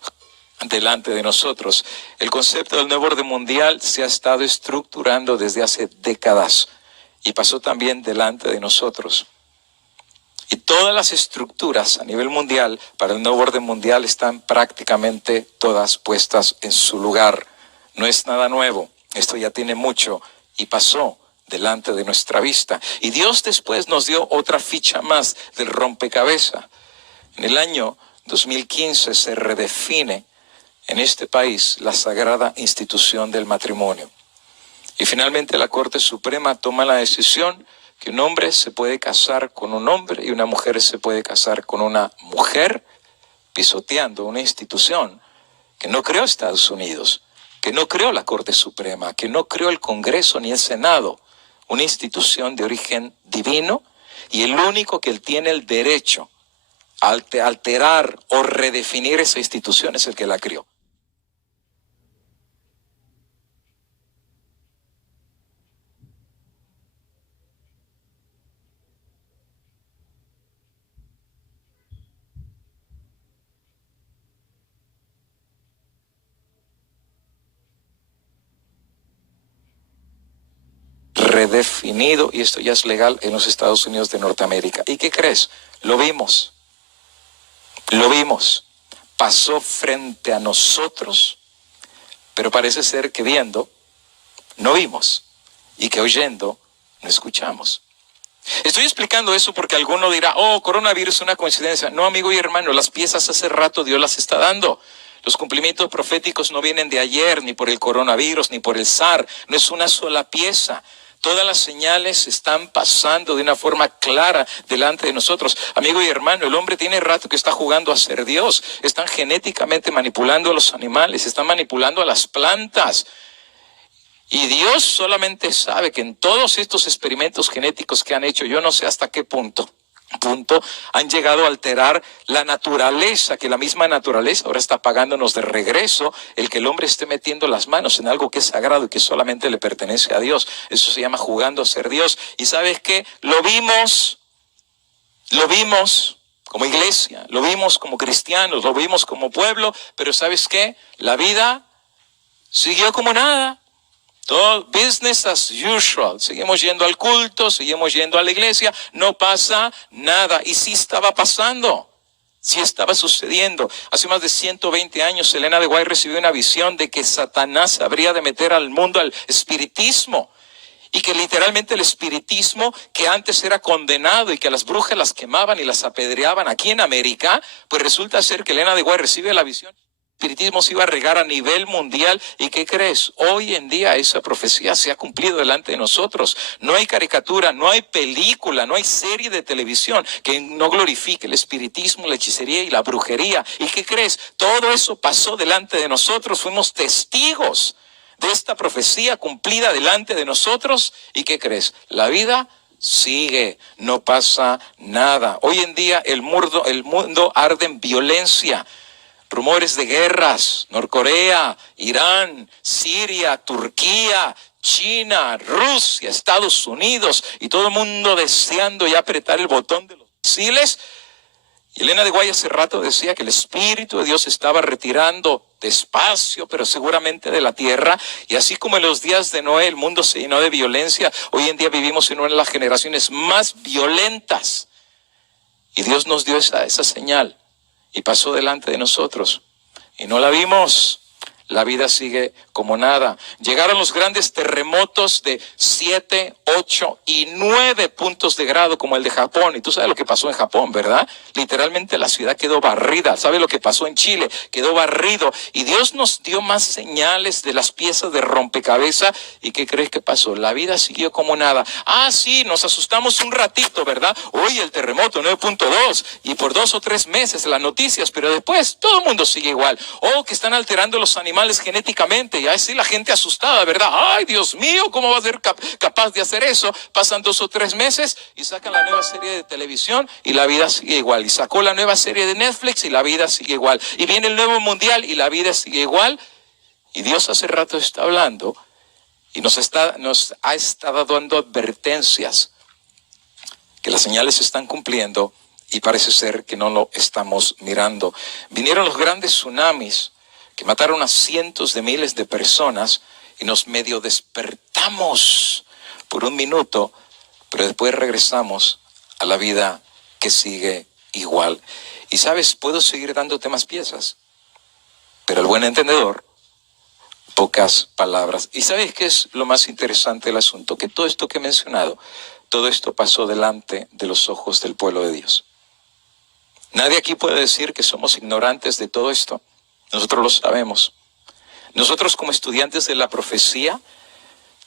delante de nosotros. El concepto del nuevo orden mundial se ha estado estructurando desde hace décadas y pasó también delante de nosotros. Y todas las estructuras a nivel mundial para el nuevo orden mundial están prácticamente todas puestas en su lugar. No es nada nuevo. Esto ya tiene mucho y pasó delante de nuestra vista. Y Dios después nos dio otra ficha más del rompecabezas. En el año 2015 se redefine en este país la sagrada institución del matrimonio. Y finalmente la Corte Suprema toma la decisión que un hombre se puede casar con un hombre y una mujer se puede casar con una mujer, pisoteando una institución que no creó Estados Unidos, que no creó la Corte Suprema, que no creó el Congreso ni el Senado, una institución de origen divino, y el único que tiene el derecho a alterar o redefinir esa institución es el que la creó. Redefinido, y esto ya es legal en los Estados Unidos de Norteamérica. ¿Y qué crees? Lo vimos, pasó frente a nosotros, pero parece ser que viendo no vimos y que oyendo no escuchamos. Estoy explicando eso porque alguno dirá, oh, coronavirus es una coincidencia. No, amigo y hermano, las piezas hace rato Dios las está dando. Los cumplimientos proféticos no vienen de ayer, ni por el coronavirus, ni por el SAR. No es una sola pieza. Todas las señales están pasando de una forma clara delante de nosotros. Amigo y hermano, el hombre tiene rato que está jugando a ser Dios. Están genéticamente manipulando a los animales, están manipulando a las plantas. Y Dios solamente sabe que en todos estos experimentos genéticos que han hecho, yo no sé hasta qué punto han llegado a alterar la naturaleza, que la misma naturaleza ahora está pagándonos de regreso el que el hombre esté metiendo las manos en algo que es sagrado y que solamente le pertenece a Dios. Eso se llama jugando a ser Dios. Y ¿sabes qué? Lo vimos como iglesia, lo vimos como cristianos, lo vimos como pueblo, pero ¿sabes qué? La vida siguió como nada. Todo business as usual. Seguimos yendo al culto, seguimos yendo a la iglesia, no pasa nada. Y sí estaba pasando, sí estaba sucediendo. Hace más de 120 años, Elena de White recibió una visión de que Satanás habría de meter al mundo al espiritismo Y que literalmente el espiritismo, que antes era condenado y que a las brujas las quemaban y las apedreaban aquí en América, pues resulta ser que Elena de White recibe la visión. El espiritismo se iba a regar a nivel mundial. ¿Y qué crees? Hoy en día esa profecía se ha cumplido delante de nosotros. No hay caricatura, no hay película, no hay serie de televisión que no glorifique el espiritismo, la hechicería y la brujería. ¿Y qué crees? Todo eso pasó delante de nosotros. Fuimos testigos de esta profecía cumplida delante de nosotros. ¿Y qué crees? La vida sigue, no pasa nada. Hoy en día el mundo arde en violencia. Rumores de guerras, Norcorea, Irán, Siria, Turquía, China, Rusia, Estados Unidos, y todo el mundo deseando ya apretar el botón de los misiles. Y Elena de White hace rato decía que el Espíritu de Dios estaba retirando despacio, pero seguramente de la tierra. Y así como en los días de Noé el mundo se llenó de violencia, hoy en día vivimos en una de las generaciones más violentas. Y Dios nos dio esa señal y pasó delante de nosotros. Y no la vimos. La vida sigue como nada. Llegaron los grandes terremotos de 7, 8 y 9 puntos de grado como el de Japón. Y tú sabes lo que pasó en Japón, ¿verdad? Literalmente la ciudad quedó barrida. ¿Sabes lo que pasó en Chile? Quedó barrido. Y Dios nos dio más señales de las piezas de rompecabezas. ¿Y qué crees que pasó? La vida siguió como nada. Ah, sí, nos asustamos un ratito, ¿verdad? Hoy el terremoto 9.2 y por 2 o 3 meses las noticias, pero después todo el mundo sigue igual. Oh, que están alterando los animales genéticamente, y así la gente asustada, ¿verdad? Ay, Dios mío, ¿cómo va a ser capaz de hacer eso? Pasan 2 o 3 meses y sacan la nueva serie de televisión y la vida sigue igual. Y sacó la nueva serie de Netflix y la vida sigue igual. Y viene el nuevo mundial y la vida sigue igual. Y Dios hace rato está hablando y nos ha estado dando advertencias que las señales se están cumpliendo y parece ser que no lo estamos mirando. Vinieron los grandes tsunamis que mataron a cientos de miles de personas y nos medio despertamos por un minuto, pero después regresamos a la vida que sigue igual. Y sabes, puedo seguir dándote más piezas, pero el buen entendedor, pocas palabras. ¿Y sabes qué es lo más interesante del asunto? Que todo esto que he mencionado, todo esto pasó delante de los ojos del pueblo de Dios. Nadie aquí puede decir que somos ignorantes de todo esto. Nosotros lo sabemos. Nosotros como estudiantes de la profecía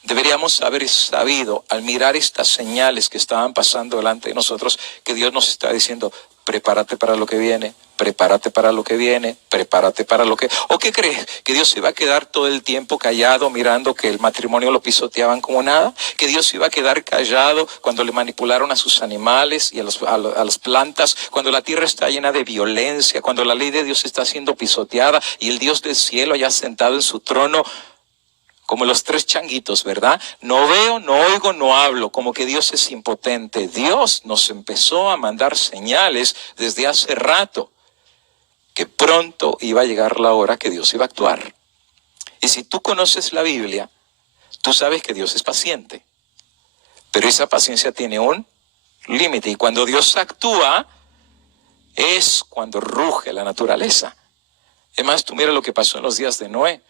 deberíamos haber sabido al mirar estas señales que estaban pasando delante de nosotros que Dios nos está diciendo: prepárate para lo que viene, prepárate para lo que viene, prepárate para lo que... ¿O qué crees? ¿Que Dios se iba a quedar todo el tiempo callado mirando que el matrimonio lo pisoteaban como nada? ¿Que Dios se iba a quedar callado cuando le manipularon a sus animales y a las plantas? Cuando la tierra está llena de violencia, cuando la ley de Dios está siendo pisoteada y el Dios del cielo ya sentado en su trono, como los 3 changuitos, ¿verdad? No veo, no oigo, no hablo, como que Dios es impotente. Dios nos empezó a mandar señales desde hace rato, que pronto iba a llegar la hora que Dios iba a actuar. Y si tú conoces la Biblia, tú sabes que Dios es paciente. Pero esa paciencia tiene un límite. Y cuando Dios actúa, es cuando ruge la naturaleza. Además, tú mira lo que pasó en los días de Noé.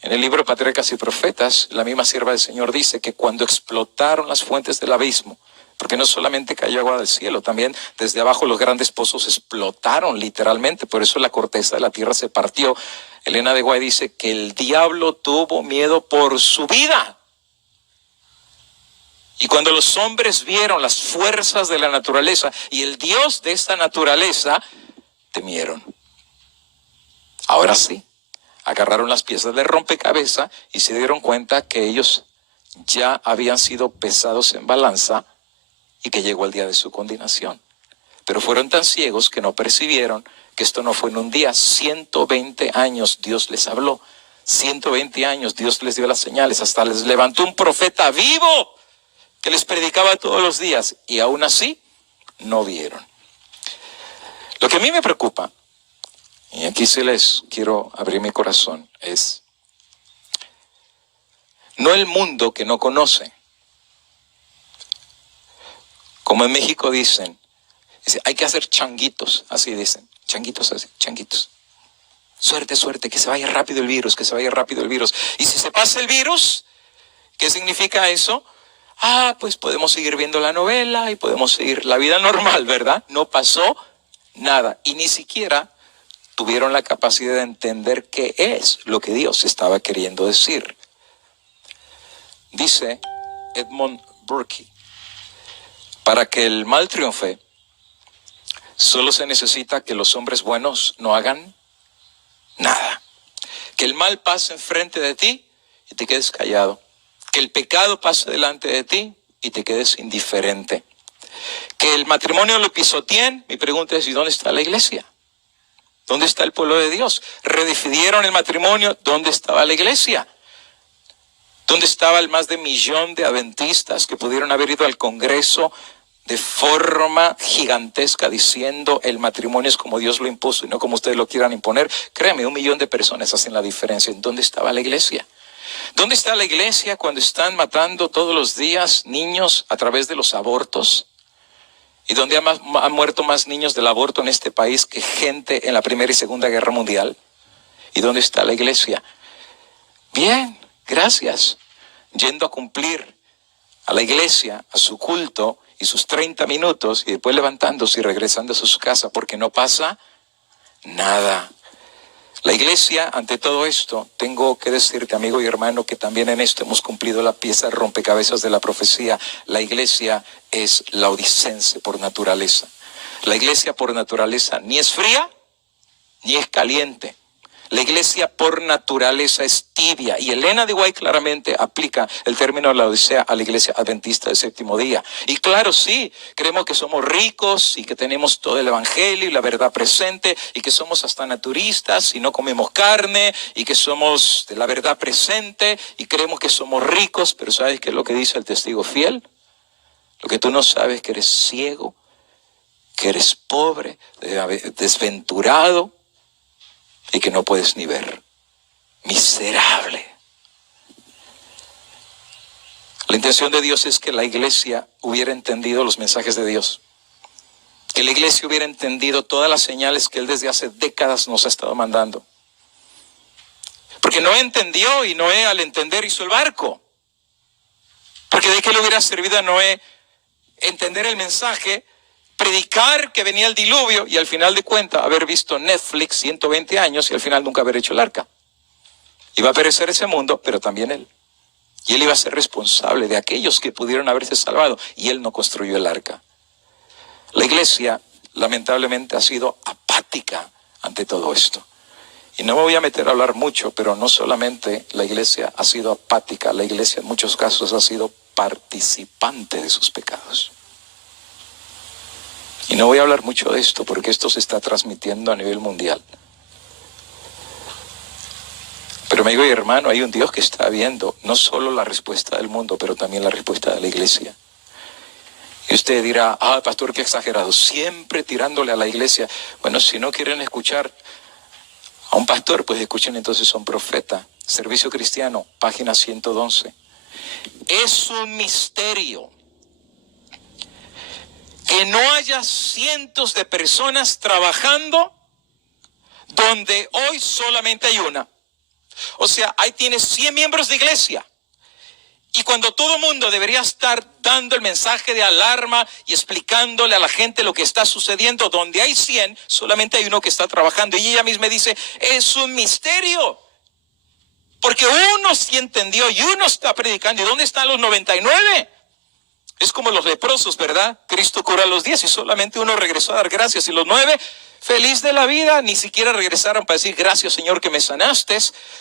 En el libro Patriarcas y Profetas, la misma sierva del Señor dice que cuando explotaron las fuentes del abismo, porque no solamente cayó agua del cielo, también desde abajo los grandes pozos explotaron literalmente, por eso la corteza de la tierra se partió. Elena de White dice que el diablo tuvo miedo por su vida. Y cuando los hombres vieron las fuerzas de la naturaleza y el Dios de esta naturaleza, temieron. Ahora sí. Agarraron las piezas de rompecabezas y se dieron cuenta que ellos ya habían sido pesados en balanza y que llegó el día de su condenación. Pero fueron tan ciegos que no percibieron que esto no fue en un día. 120 años Dios les habló. 120 años Dios les dio las señales. Hasta les levantó un profeta vivo que les predicaba todos los días. Y aún así no vieron. Lo que a mí me preocupa, y aquí se les quiero abrir mi corazón, es no el mundo que no conoce. Como en México dicen, hay que hacer changuitos, así dicen, changuitos así, changuitos. Suerte, suerte, que se vaya rápido el virus, que se vaya rápido el virus. Y si se pasa el virus, ¿qué significa eso? pues podemos seguir viendo la novela y podemos seguir la vida normal, ¿verdad? No pasó nada. Y ni siquiera tuvieron la capacidad de entender qué es lo que Dios estaba queriendo decir. Dice Edmund Burke, para que el mal triunfe, solo se necesita que los hombres buenos no hagan nada. Que el mal pase enfrente de ti y te quedes callado. Que el pecado pase delante de ti y te quedes indiferente. Que el matrimonio lo pisoteen. Mi pregunta es, ¿y dónde está la iglesia? ¿Dónde está el pueblo de Dios? Redefinieron el matrimonio. ¿Dónde estaba la iglesia? ¿Dónde estaba el más de 1.000.000 de adventistas que pudieron haber ido al Congreso de forma gigantesca diciendo el matrimonio es como Dios lo impuso y no como ustedes lo quieran imponer? Créeme, 1.000.000 de personas hacen la diferencia. ¿Dónde estaba la iglesia? ¿Dónde está la iglesia cuando están matando todos los días niños a través de los abortos? ¿Y dónde han muerto más niños del aborto en este país que gente en la Primera y Segunda Guerra Mundial? ¿Y dónde está la iglesia? Bien, gracias. Yendo a cumplir a la iglesia, a su culto y sus 30 minutos y después levantándose y regresando a su casa porque no pasa nada. La iglesia, ante todo esto, tengo que decirte, amigo y hermano, que también en esto hemos cumplido la pieza rompecabezas de la profecía. La iglesia es laodicense por naturaleza. La iglesia por naturaleza ni es fría ni es caliente. La iglesia por naturaleza es tibia. Y Elena de White claramente aplica el término Laodicea a la iglesia adventista del séptimo día. Y claro, sí, creemos que somos ricos y que tenemos todo el evangelio y la verdad presente y que somos hasta naturistas y no comemos carne y que somos de la verdad presente y creemos que somos ricos. Pero ¿sabes qué es lo que dice el testigo fiel? Lo que tú no sabes, que eres ciego, que eres pobre, desventurado, y que no puedes ni ver. Miserable. La intención de Dios es que la iglesia hubiera entendido los mensajes de Dios. Que la iglesia hubiera entendido todas las señales que Él desde hace décadas nos ha estado mandando. Porque Noé entendió y Noé al entender hizo el barco. Porque de qué le hubiera servido a Noé entender el mensaje, predicar que venía el diluvio y al final de cuentas haber visto Netflix 120 años y al final nunca haber hecho el arca. Iba a perecer ese mundo, pero también él. Y él iba a ser responsable de aquellos que pudieron haberse salvado y él no construyó el arca. La iglesia lamentablemente ha sido apática ante todo esto. Y no me voy a meter a hablar mucho, pero no solamente la iglesia ha sido apática, la iglesia en muchos casos ha sido participante de sus pecados. Y no voy a hablar mucho de esto porque esto se está transmitiendo a nivel mundial. Pero amigo y hermano, hay un Dios que está viendo no solo la respuesta del mundo, pero también la respuesta de la iglesia. Y usted dirá, pastor, qué exagerado, siempre tirándole a la iglesia. Bueno, si no quieren escuchar a un pastor, pues escuchen entonces a un profeta. Servicio Cristiano, página 111. Es un misterio que no haya cientos de personas trabajando donde hoy solamente hay una. O sea, ahí tienes 100 miembros de iglesia. Y cuando todo el mundo debería estar dando el mensaje de alarma y explicándole a la gente lo que está sucediendo, donde hay 100, solamente hay uno que está trabajando. Y ella misma dice, es un misterio. Porque uno sí entendió y uno está predicando. ¿Y dónde están los 99? Es como los leprosos, ¿verdad? Cristo curó a los 10 y solamente uno regresó a dar gracias. Y los 9, feliz de la vida, ni siquiera regresaron para decir, gracias Señor que me sanaste.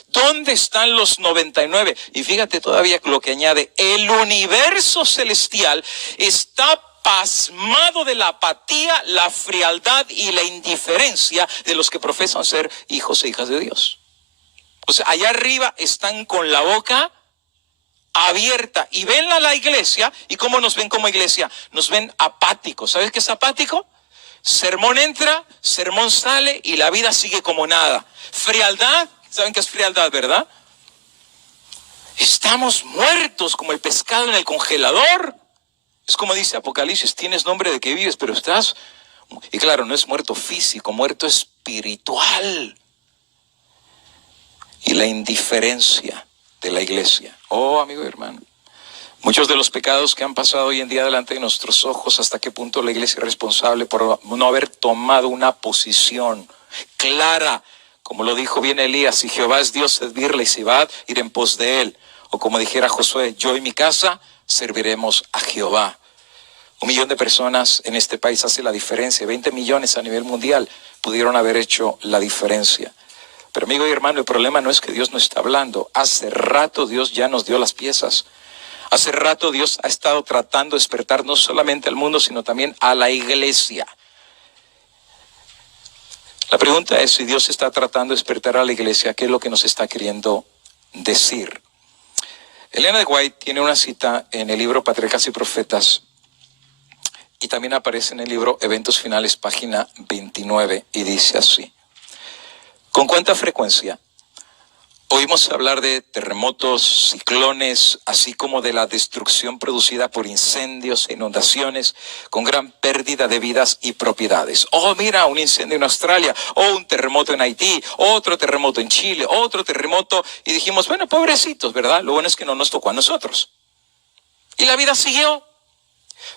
¿Dónde están los 99? Y fíjate todavía lo que añade, el universo celestial está pasmado de la apatía, la frialdad y la indiferencia de los que profesan ser hijos e hijas de Dios. O sea, allá arriba están con la boca abierta y ven a la iglesia. ¿Y cómo nos ven como iglesia? Nos ven apáticos. ¿Sabes qué es apático? Sermón entra, sermón sale y la vida sigue como nada. Frialdad, ¿saben qué es frialdad, verdad? Estamos muertos como el pescado en el congelador. Es como dice Apocalipsis, tienes nombre de que vives, pero estás... Y claro, no es muerto físico, muerto espiritual. Y la indiferencia de la iglesia. Oh, amigo y hermano, Muchos de los pecados que han pasado hoy en día delante de nuestros ojos, hasta qué punto la iglesia es responsable por no haber tomado una posición clara, como lo dijo bien Elías: si Jehová es Dios, servirle, y si va, ir en pos de él. O como dijera Josué: yo y mi casa serviremos a Jehová. 1 millón de personas en este país hace la diferencia. 20 millones a nivel mundial pudieron haber hecho la diferencia. Pero amigo y hermano, el problema no es que Dios no está hablando. Hace rato Dios ya nos dio las piezas. Hace rato Dios ha estado tratando de despertar no solamente al mundo, sino también a la iglesia. La pregunta es, si Dios está tratando de despertar a la iglesia, ¿qué es lo que nos está queriendo decir? Elena de White tiene una cita en el libro Patriarcas y Profetas, y también aparece en el libro Eventos Finales, página 29, y dice así: ¿con cuánta frecuencia oímos hablar de terremotos, ciclones, así como de la destrucción producida por incendios e inundaciones, con gran pérdida de vidas y propiedades? Oh, mira, un incendio en Australia, o un terremoto en Haití, otro terremoto en Chile, otro terremoto, y dijimos, bueno, pobrecitos, ¿verdad? Lo bueno es que no nos tocó a nosotros. Y la vida siguió.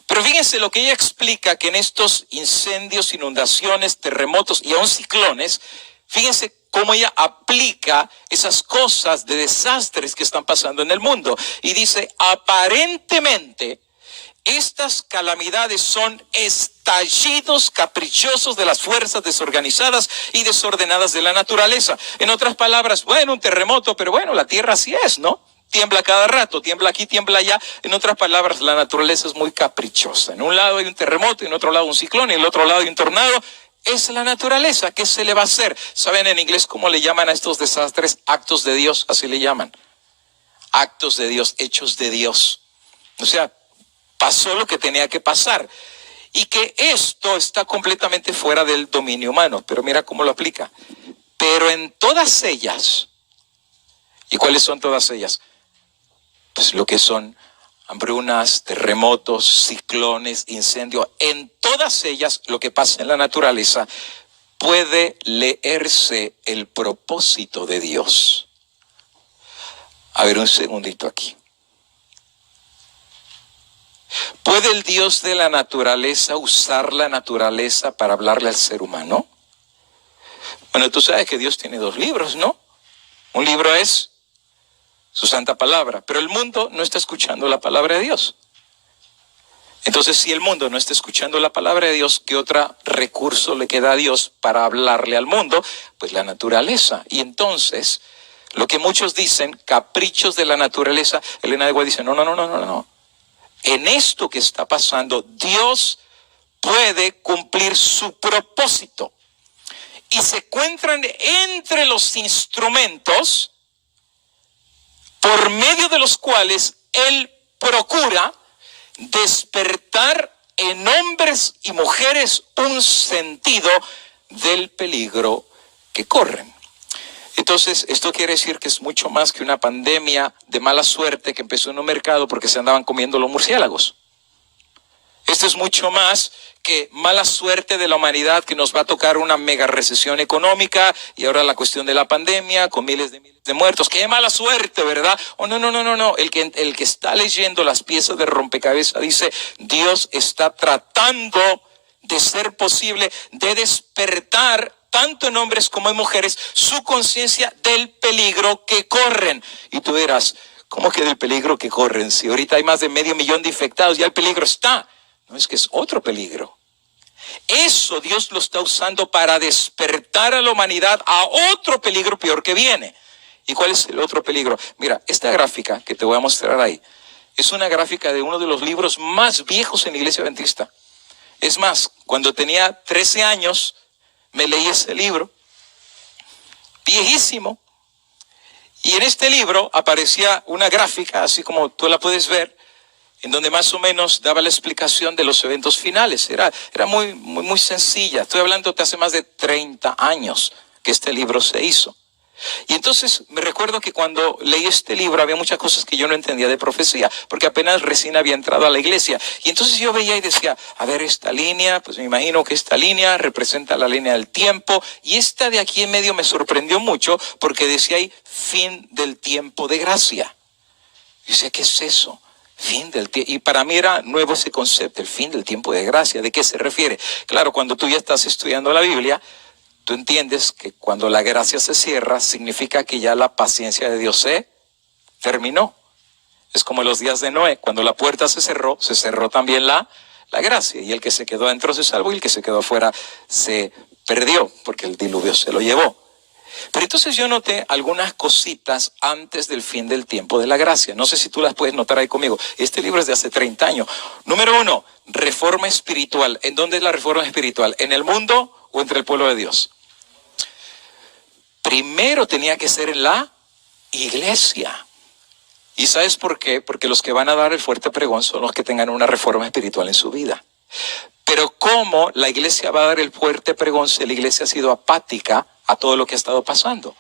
Pero fíjense lo que ella explica, que en estos incendios, inundaciones, terremotos y aún ciclones, fíjense cómo ella aplica esas cosas de desastres que están pasando en el mundo. Y dice, aparentemente, estas calamidades son estallidos caprichosos de las fuerzas desorganizadas y desordenadas de la naturaleza. En otras palabras, bueno, un terremoto, pero bueno, la tierra así es, ¿no? Tiembla cada rato, tiembla aquí, tiembla allá. En otras palabras, la naturaleza es muy caprichosa. En un lado hay un terremoto, en otro lado un ciclón, y en el otro lado hay un tornado. Es la naturaleza. ¿Qué se le va a hacer? ¿Saben en inglés cómo le llaman a estos desastres? Actos de Dios, así le llaman. Actos de Dios, hechos de Dios. O sea, pasó lo que tenía que pasar. Y que esto está completamente fuera del dominio humano. Pero mira cómo lo aplica. Pero en todas ellas, ¿y cuáles son todas ellas? Pues lo que son hambrunas, terremotos, ciclones, incendios. En todas ellas, lo que pasa en la naturaleza, puede leerse el propósito de Dios. A ver, un segundito aquí. ¿Puede el Dios de la naturaleza usar la naturaleza para hablarle al ser humano? Bueno, tú sabes que Dios tiene 2 libros, ¿no? Un libro es su santa palabra, pero el mundo no está escuchando la palabra de Dios. Entonces, si el mundo no está escuchando la palabra de Dios, ¿qué otro recurso le queda a Dios para hablarle al mundo? Pues la naturaleza. Y entonces, lo que muchos dicen, caprichos de la naturaleza, Elena de White dice, no. En esto que está pasando, Dios puede cumplir su propósito. Y se encuentran entre los instrumentos por medio de los cuales Él procura despertar en hombres y mujeres un sentido del peligro que corren. Entonces, esto quiere decir que es mucho más que una pandemia de mala suerte que empezó en un mercado porque se andaban comiendo los murciélagos. Esto es mucho más que mala suerte de la humanidad, que nos va a tocar una mega recesión económica y ahora la cuestión de la pandemia con miles de muertos. ¡Qué mala suerte!, ¿verdad? Oh, no. El que está leyendo las piezas de rompecabezas dice, Dios está tratando de ser posible, de despertar tanto en hombres como en mujeres su conciencia del peligro que corren. Y tú dirás, ¿cómo que del peligro que corren? Si ahorita hay más de 500,000 de infectados, ya el peligro está. No, es que es otro peligro. Eso Dios lo está usando para despertar a la humanidad a otro peligro peor que viene. ¿Y cuál es el otro peligro? Mira, esta gráfica que te voy a mostrar ahí es una gráfica de uno de los libros más viejos en la Iglesia Adventista. Es más, cuando tenía 13 años, me leí ese libro, viejísimo. Y en este libro aparecía una gráfica, así como tú la puedes ver, en donde más o menos daba la explicación de los eventos finales. Era muy sencilla. Estoy hablando de hace más de 30 años que este libro se hizo. Y entonces me recuerdo que cuando leí este libro había muchas cosas que yo no entendía de profecía, porque apenas recién había entrado a la iglesia. Y entonces yo veía y decía, a ver, esta línea, pues me imagino que esta línea representa la línea del tiempo. Y esta de aquí en medio me sorprendió mucho porque decía ahí, fin del tiempo de gracia. Y decía, ¿qué es eso? Fin del tiempo. Y para mí era nuevo ese concepto, el fin del tiempo de gracia. ¿De qué se refiere? Claro, cuando tú ya estás estudiando la Biblia, tú entiendes que cuando la gracia se cierra, significa que ya la paciencia de Dios se terminó. Es como en los días de Noé, cuando la puerta se cerró también la gracia. Y el que se quedó adentro se salvó y el que se quedó afuera se perdió, porque el diluvio se lo llevó. Pero entonces yo noté algunas cositas antes del fin del tiempo de la gracia. No sé si tú las puedes notar ahí conmigo. Este libro es de hace 30 años. Número 1, reforma espiritual. ¿En dónde es la reforma espiritual? ¿En el mundo o entre el pueblo de Dios? Primero tenía que ser en la iglesia. ¿Y sabes por qué? Porque los que van a dar el fuerte pregón son los que tengan una reforma espiritual en su vida. Pero ¿cómo la iglesia va a dar el fuerte pregón si la iglesia ha sido apática a todo lo que ha estado pasando?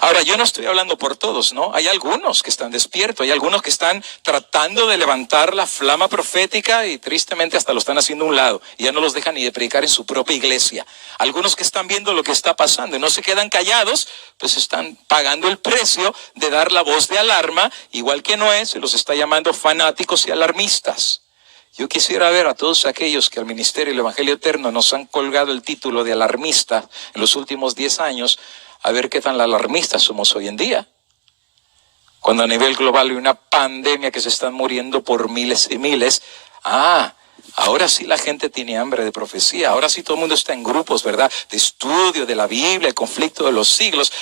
Ahora, yo no estoy hablando por todos, ¿no? Hay algunos que están despiertos, hay algunos que están tratando de levantar la flama profética y tristemente hasta lo están haciendo a un lado. Y ya no los dejan ni de predicar en su propia iglesia. Algunos que están viendo lo que está pasando y no se quedan callados, pues están pagando el precio de dar la voz de alarma, igual que Noé se los está llamando fanáticos y alarmistas. Yo quisiera ver a todos aquellos que al ministerio del Evangelio Eterno nos han colgado el título de alarmista en los últimos 10 años, a ver qué tan alarmistas somos hoy en día. Cuando a nivel global hay una pandemia que se están muriendo por miles y miles. Ahora sí la gente tiene hambre de profecía. Ahora sí todo el mundo está en grupos, ¿verdad? De estudio de la Biblia, el conflicto de los siglos.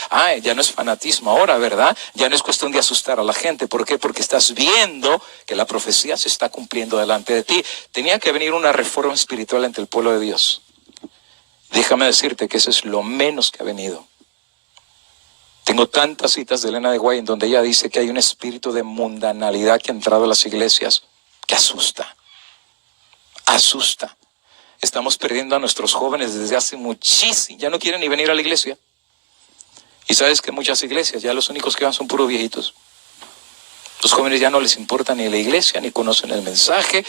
Ya no es fanatismo ahora, ¿verdad? Ya no es cuestión de asustar a la gente. ¿Por qué? Porque estás viendo que la profecía se está cumpliendo delante de ti. Tenía que venir una reforma espiritual entre el pueblo de Dios. Déjame decirte que eso es lo menos que ha venido. Tengo tantas citas de Elena de White en donde ella dice que hay un espíritu de mundanalidad que ha entrado a las iglesias que asusta. Asusta. Estamos perdiendo a nuestros jóvenes desde hace muchísimo. Ya no quieren ni venir a la iglesia. Y sabes que muchas iglesias ya los únicos que van son puros viejitos. Los jóvenes ya no les importa ni la iglesia, ni conocen el mensaje.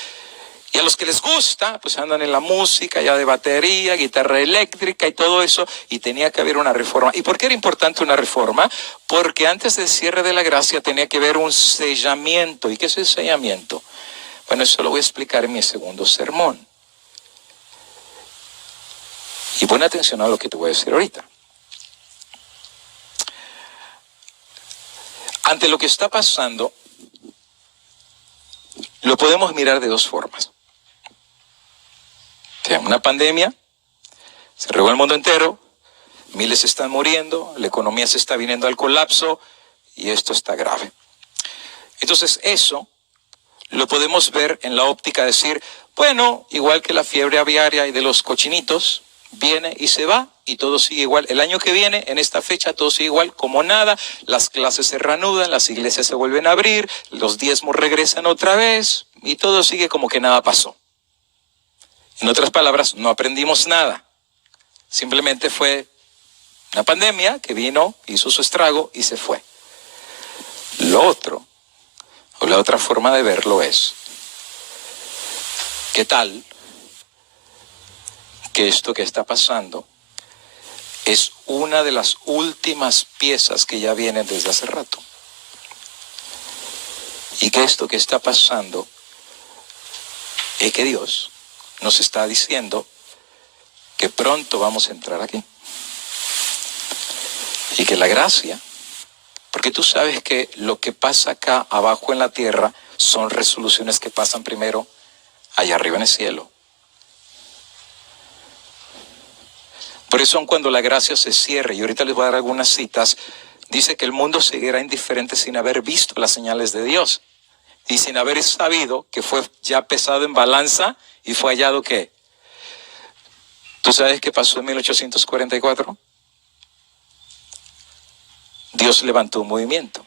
Y a los que les gusta, pues andan en la música, ya de batería, guitarra eléctrica y todo eso. Y tenía que haber una reforma. ¿Y por qué era importante una reforma? Porque antes del cierre de la gracia tenía que haber un sellamiento. ¿Y qué es el sellamiento? Bueno, eso lo voy a explicar en mi segundo sermón. Y pon atención a lo que te voy a decir ahorita. Ante lo que está pasando, lo podemos mirar de dos formas. Una pandemia, se regó el mundo entero, miles están muriendo, la economía se está viniendo al colapso y esto está grave. Entonces eso lo podemos ver en la óptica de decir, bueno, igual que la fiebre aviaria y de los cochinitos, viene y se va y todo sigue igual. El año que viene, en esta fecha, todo sigue igual como nada, las clases se reanudan, las iglesias se vuelven a abrir, los diezmos regresan otra vez y todo sigue como que nada pasó. En otras palabras, no aprendimos nada. Simplemente fue una pandemia que vino, hizo su estrago y se fue. Lo otro, o la otra forma de verlo es, ¿qué tal que esto que está pasando es una de las últimas piezas que ya vienen desde hace rato? Y que esto que está pasando es que Dios nos está diciendo que pronto vamos a entrar aquí. Y que la gracia, porque tú sabes que lo que pasa acá abajo en la tierra son resoluciones que pasan primero allá arriba en el cielo. Por eso cuando la gracia se cierre, y ahorita les voy a dar algunas citas, dice que el mundo seguirá indiferente sin haber visto las señales de Dios. Y sin haber sabido que fue ya pesado en balanza y fue hallado ¿qué? ¿Tú sabes qué pasó en 1844? Dios levantó un movimiento.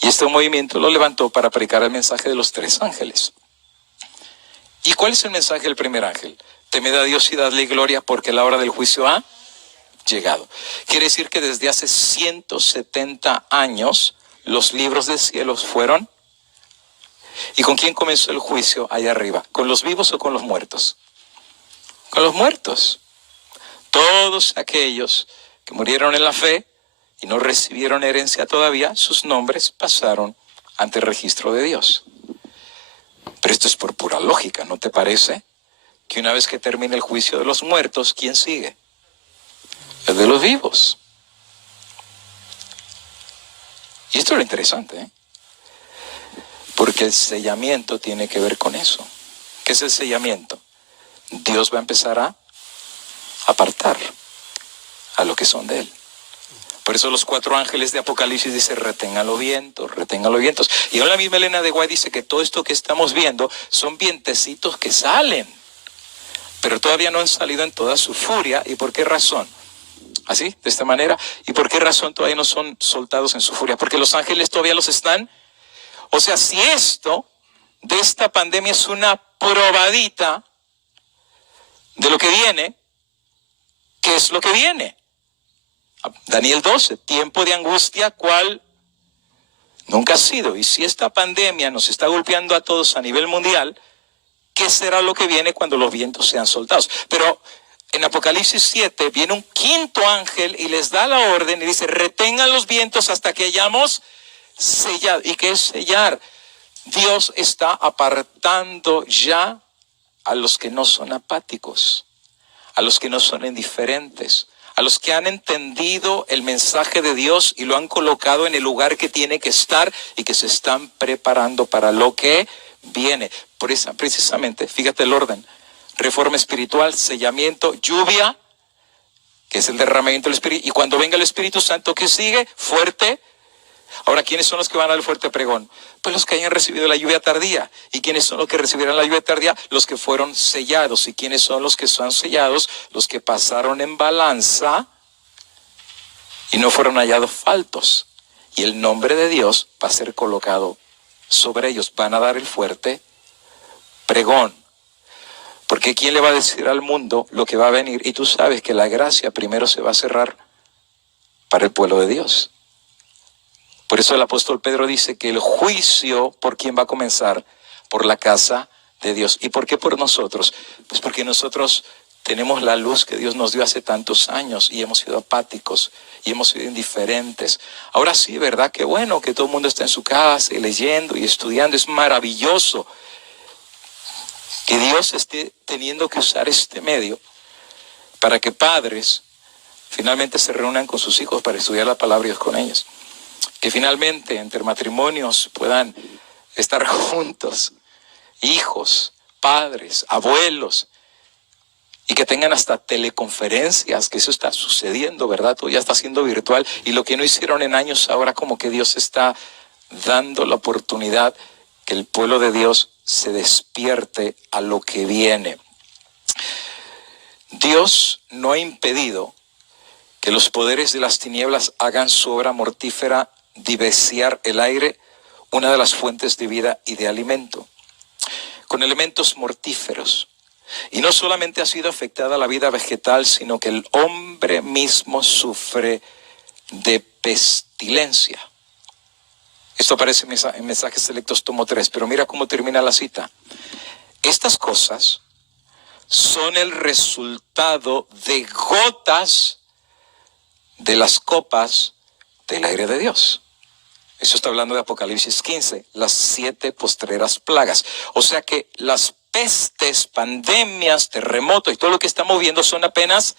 Y este movimiento lo levantó para predicar el mensaje de los 3 ángeles. ¿Y cuál es el mensaje del primer ángel? Temed a Dios y dadle gloria porque la hora del juicio ha llegado. Quiere decir que desde hace 170 años los libros del cielo fueron. ¿Y con quién comenzó el juicio allá arriba? ¿Con los vivos o con los muertos? Con los muertos. Todos aquellos que murieron en la fe y no recibieron herencia todavía, sus nombres pasaron ante el registro de Dios. Pero esto es por pura lógica, ¿no te parece? Que una vez que termine el juicio de los muertos, ¿quién sigue? El de los vivos. Y esto es lo interesante, ¿eh? Porque el sellamiento tiene que ver con eso. ¿Qué es el sellamiento? Dios va a empezar a apartar a los que son de Él. Por eso los 4 ángeles de Apocalipsis dicen, retengan los vientos, retengan los vientos. Y ahora la misma Elena de White dice que todo esto que estamos viendo son vientecitos que salen, pero todavía no han salido en toda su furia. ¿Y por qué razón? Así, de esta manera. ¿Y por qué razón todavía no son soltados en su furia? Porque los ángeles todavía los están. O sea, si esto de esta pandemia es una probadita de lo que viene, ¿qué es lo que viene? Daniel 12, tiempo de angustia, ¿cuál nunca ha sido? Y si esta pandemia nos está golpeando a todos a nivel mundial, ¿qué será lo que viene cuando los vientos sean soltados? Pero en Apocalipsis 7 viene un 5.º ángel y les da la orden y dice, retengan los vientos hasta que hayamos sellado. ¿Y qué es sellar? Dios está apartando ya a los que no son apáticos, a los que no son indiferentes, a los que han entendido el mensaje de Dios y lo han colocado en el lugar que tiene que estar y que se están preparando para lo que viene. Por eso, precisamente, fíjate el orden: reforma espiritual, sellamiento, lluvia, que es el derramamiento del Espíritu, y cuando venga el Espíritu Santo, ¿qué sigue? Fuerte. Ahora, ¿quiénes son los que van al fuerte pregón? Pues los que hayan recibido la lluvia tardía. ¿Y quiénes son los que recibirán la lluvia tardía? Los que fueron sellados. ¿Y quiénes son los que son sellados? Los que pasaron en balanza y no fueron hallados faltos. Y el nombre de Dios va a ser colocado sobre ellos. Van a dar el fuerte pregón. Porque ¿quién le va a decir al mundo lo que va a venir? Y tú sabes que la gracia primero se va a cerrar para el pueblo de Dios. Por eso el apóstol Pedro dice que el juicio, ¿por quién va a comenzar? Por la casa de Dios. ¿Y por qué por nosotros? Pues porque nosotros tenemos la luz que Dios nos dio hace tantos años y hemos sido apáticos y hemos sido indiferentes. Ahora sí, ¿verdad? Qué bueno que todo el mundo está en su casa y leyendo y estudiando. Es maravilloso que Dios esté teniendo que usar este medio para que padres finalmente se reúnan con sus hijos para estudiar la palabra de Dios con ellos. Que finalmente entre matrimonios puedan estar juntos, hijos, padres, abuelos, y que tengan hasta teleconferencias, que eso está sucediendo, ¿verdad? Todo ya está siendo virtual, y lo que no hicieron en años, ahora como que Dios está dando la oportunidad que el pueblo de Dios se despierte a lo que viene. Dios no ha impedido que los poderes de las tinieblas hagan su obra mortífera de viciar el aire, una de las fuentes de vida y de alimento, con elementos mortíferos. Y no solamente ha sido afectada la vida vegetal, sino que el hombre mismo sufre de pestilencia. Esto aparece en Mensajes Selectos, tomo 3, pero mira cómo termina la cita. Estas cosas son el resultado de gotas de las copas del aire de Dios. Eso está hablando de Apocalipsis 15, las 7 postreras plagas. O sea que las pestes, pandemias, terremotos y todo lo que estamos viendo son apenas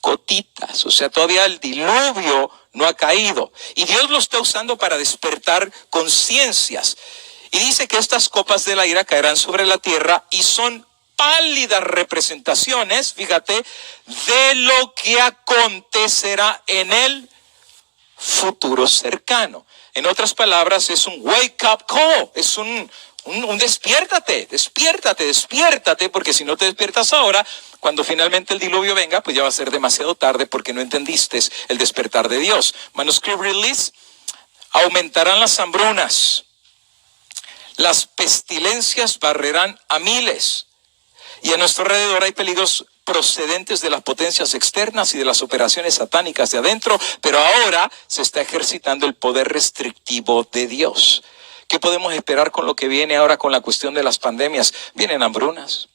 gotitas. O sea, todavía el diluvio no ha caído. Y Dios lo está usando para despertar conciencias. Y dice que estas copas de la ira caerán sobre la tierra y son pálidas representaciones, fíjate, de lo que acontecerá en el futuro cercano. En otras palabras, es un wake up call, es un despiértate, porque si no te despiertas ahora, cuando finalmente el diluvio venga, pues ya va a ser demasiado tarde porque no entendiste el despertar de Dios. Manuscript Release: aumentarán las hambrunas, las pestilencias barrerán a miles, y a nuestro alrededor hay peligros procedentes de las potencias externas y de las operaciones satánicas de adentro, pero ahora se está ejercitando el poder restrictivo de Dios. ¿Qué podemos esperar con lo que viene ahora con la cuestión de las pandemias? Vienen hambrunas.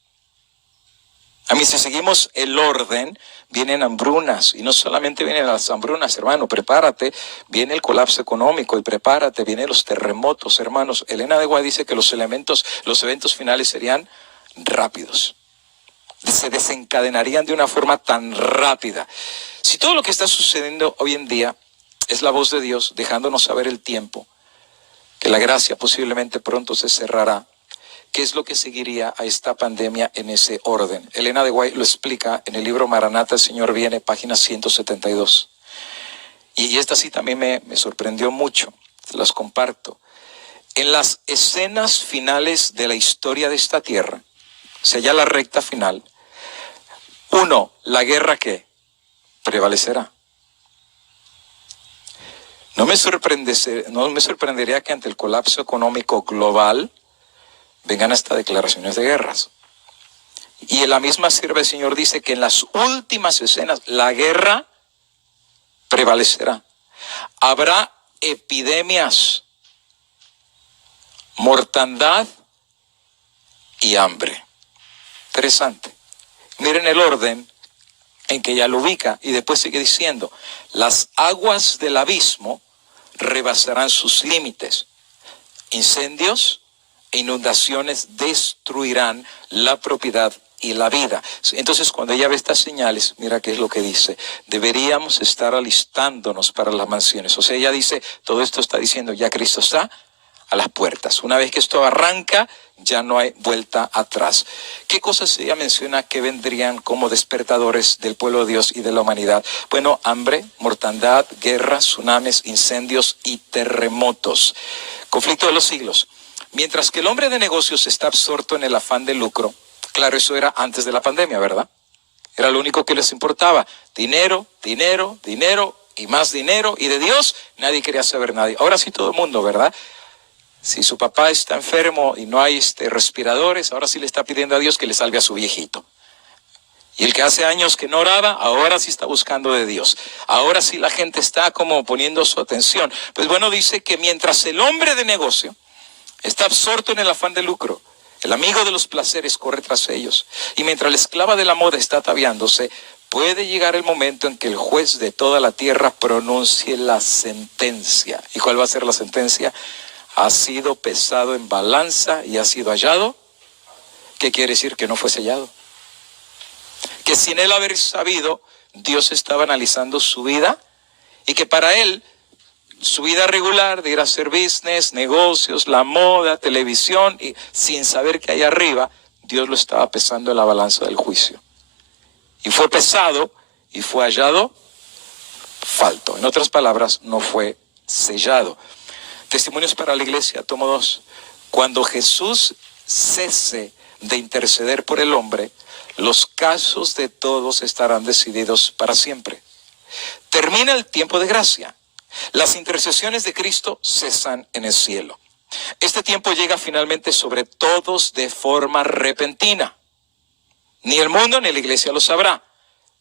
A mí, si seguimos el orden, vienen hambrunas, y no solamente vienen las hambrunas, hermano, prepárate, viene el colapso económico y prepárate, vienen los terremotos, hermanos. Elena de White dice que los eventos finales serían rápidos, se desencadenarían de una forma tan rápida. Si todo lo que está sucediendo hoy en día es la voz de Dios dejándonos saber el tiempo, que la gracia posiblemente pronto se cerrará, ¿qué es lo que seguiría a esta pandemia en ese orden? Elena de White lo explica en el libro Maranata, el Señor viene, página 172. Y esta sí también me sorprendió mucho, se las comparto. En las escenas finales de la historia de esta tierra, o sea, ya la recta final, uno, la guerra que prevalecerá. No me sorprendería que ante el colapso económico global vengan hasta declaraciones de guerras. Y en la misma sirva el Señor dice que en las últimas escenas la guerra prevalecerá. Habrá epidemias, mortandad y hambre. Interesante. Miren el orden en que ya lo ubica y después sigue diciendo, las aguas del abismo rebasarán sus límites. Incendios e inundaciones destruirán la propiedad y la vida. Entonces, cuando ella ve estas señales, mira qué es lo que dice. Deberíamos estar alistándonos para las mansiones. O sea, ella dice, todo esto está diciendo, ya Cristo está a las puertas. Una vez que esto arranca, ya no hay vuelta atrás. ¿Qué cosas ella menciona que vendrían como despertadores del pueblo de Dios y de la humanidad? Bueno, hambre, mortandad, guerras, tsunamis, incendios y terremotos. Conflicto de los siglos. Mientras que el hombre de negocios está absorto en el afán de lucro, claro, eso era antes de la pandemia, ¿verdad? Era lo único que les importaba. Dinero, dinero, dinero y más dinero. Y de Dios nadie quería saber nadie. Ahora sí todo el mundo, ¿verdad? Si su papá está enfermo y no hay respiradores, ahora sí le está pidiendo a Dios que le salve a su viejito. Y el que hace años que no oraba, ahora sí está buscando de Dios. Ahora sí la gente está como poniendo su atención. Pues bueno, dice que mientras el hombre de negocio está absorto en el afán de lucro, el amigo de los placeres corre tras ellos. Y mientras la esclava de la moda está ataviándose, puede llegar el momento en que el juez de toda la tierra pronuncie la sentencia. ¿Y cuál va a ser la sentencia? Ha sido pesado en balanza y ha sido hallado. ¿Qué quiere decir? Que no fue sellado. Que sin él haber sabido, Dios estaba analizando su vida y que para él, su vida regular de ir a hacer business, negocios, la moda, televisión, y sin saber que ahí arriba, Dios lo estaba pesando en la balanza del juicio. Y fue pesado y fue hallado falto. En otras palabras, no fue sellado. Testimonios para la iglesia, tomo 2. Cuando Jesús cese de interceder por el hombre, los casos de todos estarán decididos para siempre. Termina el tiempo de gracia. Las intercesiones de Cristo cesan en el cielo. Este tiempo llega finalmente sobre todos de forma repentina. Ni el mundo ni la iglesia lo sabrá,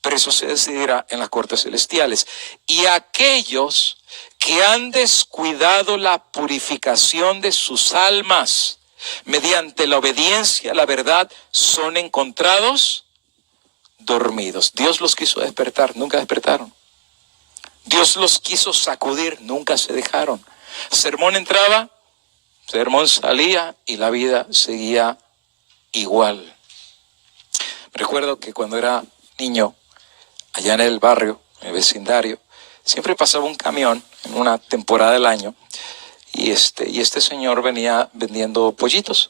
pero eso se decidirá en las cortes celestiales. Y aquellos que han descuidado la purificación de sus almas mediante la obediencia a la verdad son encontrados dormidos. Dios los quiso despertar, nunca despertaron. Dios los quiso sacudir, nunca se dejaron. Sermón entraba, sermón salía y la vida seguía igual. Recuerdo que cuando era niño, allá en el barrio, en el vecindario, siempre pasaba un camión en una temporada del año y este señor venía vendiendo pollitos.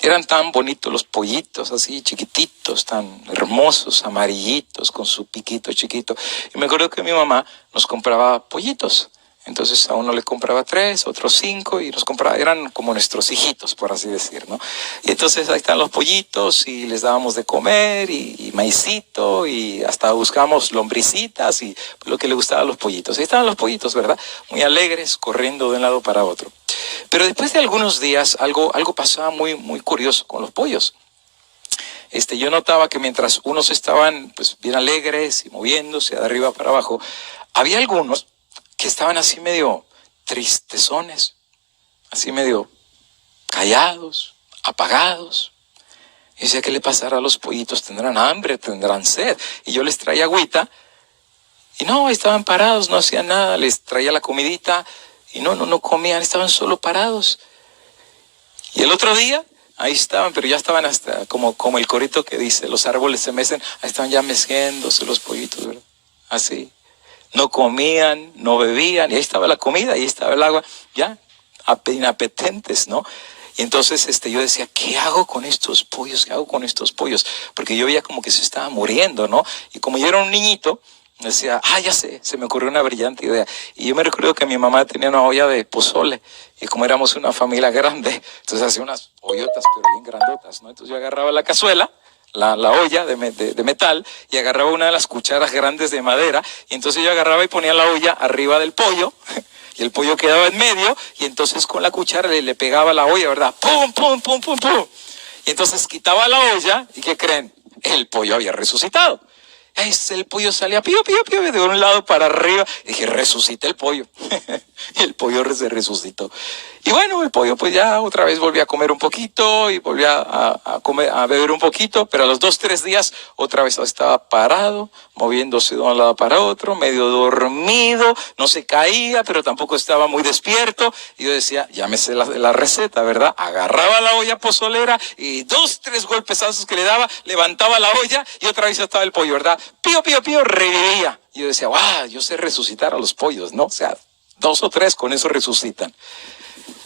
Eran tan bonitos los pollitos, así chiquititos, tan hermosos, amarillitos, con su piquito chiquito. Y me acuerdo que mi mamá nos compraba pollitos. Entonces a uno le compraba 3, otros 5 y nos compraba, eran como nuestros hijitos, por así decir, ¿no? Y entonces ahí están los pollitos y les dábamos de comer y maicito y hasta buscábamos lombricitas y lo que le gustaba a los pollitos. Ahí estaban los pollitos, ¿verdad? Muy alegres, corriendo de un lado para otro. Pero después de algunos días algo pasaba muy, muy curioso con los pollos. Yo notaba que mientras unos estaban pues bien alegres y moviéndose de arriba para abajo, había algunos que estaban así medio tristezones, así medio callados, apagados. Y decía, ¿qué le pasará a los pollitos? ¿Tendrán hambre? ¿Tendrán sed? Y yo les traía agüita. Y no, estaban parados, no hacían nada. Les traía la comidita. Y no comían, estaban solo parados. Y el otro día, ahí estaban, pero ya estaban hasta como el corito que dice, los árboles se mecen. Ahí estaban ya meciéndose los pollitos, ¿verdad? Así. No comían, no bebían. Y ahí estaba la comida, ahí estaba el agua. Ya, inapetentes, ¿no? Y entonces yo decía, ¿qué hago con estos pollos? ¿Qué hago con estos pollos? Porque yo veía como que se estaba muriendo, ¿no? Y como yo era un niñito, decía, ya sé, se me ocurrió una brillante idea. Y yo me recuerdo que mi mamá tenía una olla de pozole. Y como éramos una familia grande, entonces hacía unas ollotas, pero bien grandotas, ¿no? Entonces yo agarraba la cazuela, la olla de metal, y agarraba una de las cucharas grandes de madera. Y entonces yo agarraba y ponía la olla arriba del pollo. Y el pollo quedaba en medio, y entonces con la cuchara le pegaba la olla, ¿verdad? ¡Pum, pum, pum, pum, pum! Y entonces quitaba la olla, ¿y qué creen? El pollo había resucitado. El pollo salía pío, pío, pío, de un lado para arriba. Y dije, resucita el pollo. Y el pollo se resucitó. Y bueno, el pollo pues ya otra vez volvió a comer un poquito y volvió a beber un poquito, pero a los 2, 3 días otra vez estaba parado, moviéndose de un lado para otro, medio dormido, no se caía, pero tampoco estaba muy despierto. Y yo decía, ya me sé la receta, ¿verdad? Agarraba la olla pozolera y 2, 3 golpesazos que le daba, levantaba la olla y otra vez estaba el pollo, ¿verdad? Pío, pío, pío, revivía. Y yo decía, yo sé resucitar a los pollos, ¿no? O sea, 2 o 3 con eso resucitan.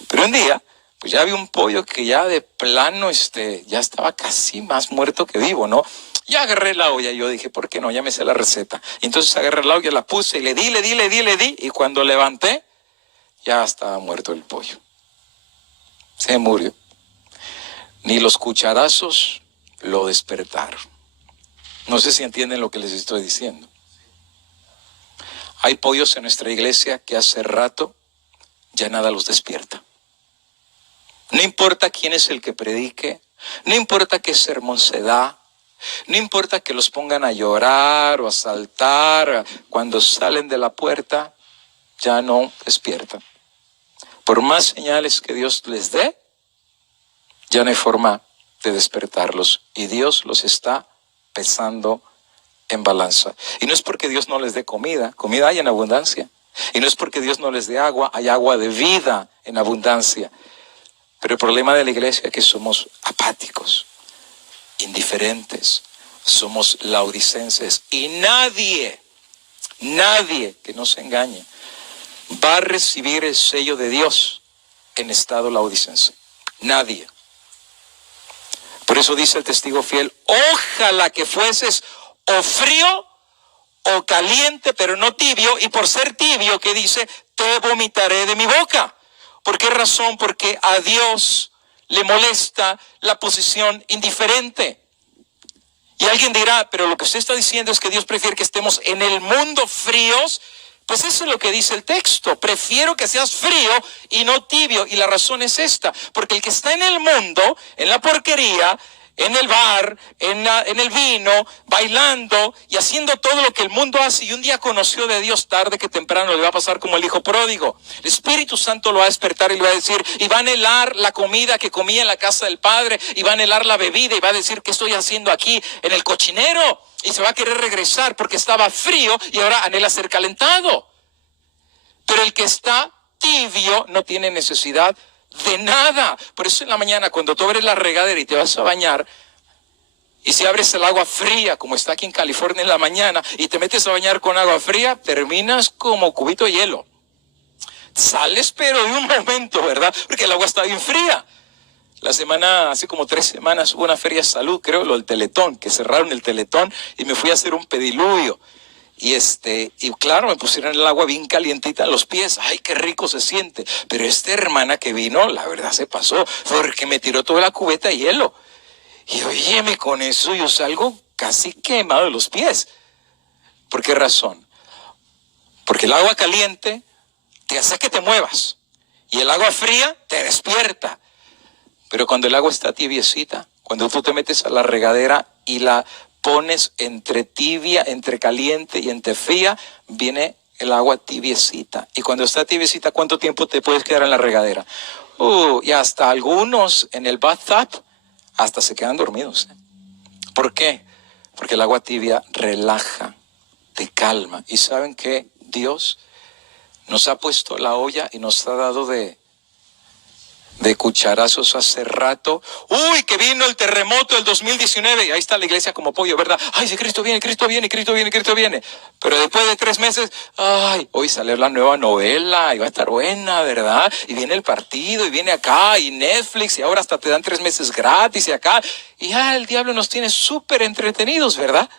Pero un día, pues ya vi un pollo que ya de plano, ya estaba casi más muerto que vivo, ¿no? Ya agarré la olla y yo dije, ¿por qué no? Ya me sé la receta. Y entonces agarré la olla, la puse y le di. Y cuando levanté, ya estaba muerto el pollo. Se murió. Ni los cucharazos lo despertaron. No sé si entienden lo que les estoy diciendo. Hay pollos en nuestra iglesia que hace rato ya nada los despierta. No importa quién es el que predique, no importa qué sermón se da, no importa que los pongan a llorar o a saltar, cuando salen de la puerta, ya no despiertan. Por más señales que Dios les dé, ya no hay forma de despertarlos. Y Dios los está pesando en balanza. Y no es porque Dios no les dé comida hay en abundancia. Y no es porque Dios no les dé agua, hay agua de vida en abundancia. Pero el problema de la iglesia es que somos apáticos, indiferentes, somos laodicenses. Y nadie que no se engañe va a recibir el sello de Dios en estado laodicense. Nadie. Por eso dice el testigo fiel, ojalá que fueses o frío o caliente, pero no tibio, y por ser tibio, que dice, te vomitaré de mi boca. ¿Por qué razón? Porque a Dios le molesta la posición indiferente. Y alguien dirá, pero lo que usted está diciendo es que Dios prefiere que estemos en el mundo fríos. Pues eso es lo que dice el texto. Prefiero que seas frío y no tibio. Y la razón es esta. Porque el que está en el mundo, en la porquería, en el bar, en el vino, bailando y haciendo todo lo que el mundo hace, y un día conoció de Dios, tarde que temprano le va a pasar como el hijo pródigo. El Espíritu Santo lo va a despertar y le va a decir, y va a anhelar la comida que comía en la casa del Padre, y va a anhelar la bebida, y va a decir, ¿qué estoy haciendo aquí en el cochinero? Y se va a querer regresar porque estaba frío y ahora anhela ser calentado. Pero el que está tibio no tiene necesidad de nada. Por eso en la mañana, cuando tú abres la regadera y te vas a bañar, y si abres el agua fría, como está aquí en California en la mañana, y te metes a bañar con agua fría, terminas como cubito de hielo. Sales pero de un momento, ¿verdad? Porque el agua está bien fría. Hace como 3 semanas hubo una feria de salud, creo, lo del Teletón, que cerraron el Teletón, y me fui a hacer un pediluvio. Y claro, me pusieron el agua bien calientita en los pies. ¡Ay, qué rico se siente! Pero esta hermana que vino, la verdad se pasó, porque me tiró toda la cubeta de hielo. Y óyeme, con eso yo salgo casi quemado de los pies. ¿Por qué razón? Porque el agua caliente te hace que te muevas. Y el agua fría te despierta. Pero cuando el agua está tibiecita, cuando tú te metes a la regadera y la pones entre tibia, entre caliente y entre fría, viene el agua tibiecita. Y cuando está tibiecita, ¿cuánto tiempo te puedes quedar en la regadera? Y hasta algunos en el bathtub, hasta se quedan dormidos. ¿Por qué? Porque el agua tibia relaja, te calma. ¿Y saben qué? Dios nos ha puesto la olla y nos ha dado de cucharazos hace rato. ¡Uy, que vino el terremoto del 2019! Y ahí está la iglesia como pollo, ¿verdad? ¡Ay, si Cristo viene, Cristo viene, Cristo viene, Cristo viene! Pero después de 3 meses, ¡ay! Hoy sale la nueva novela y va a estar buena, ¿verdad? Y viene el partido y viene acá y Netflix y ahora hasta te dan 3 meses gratis y acá. Y ya el diablo nos tiene súper entretenidos, ¿verdad?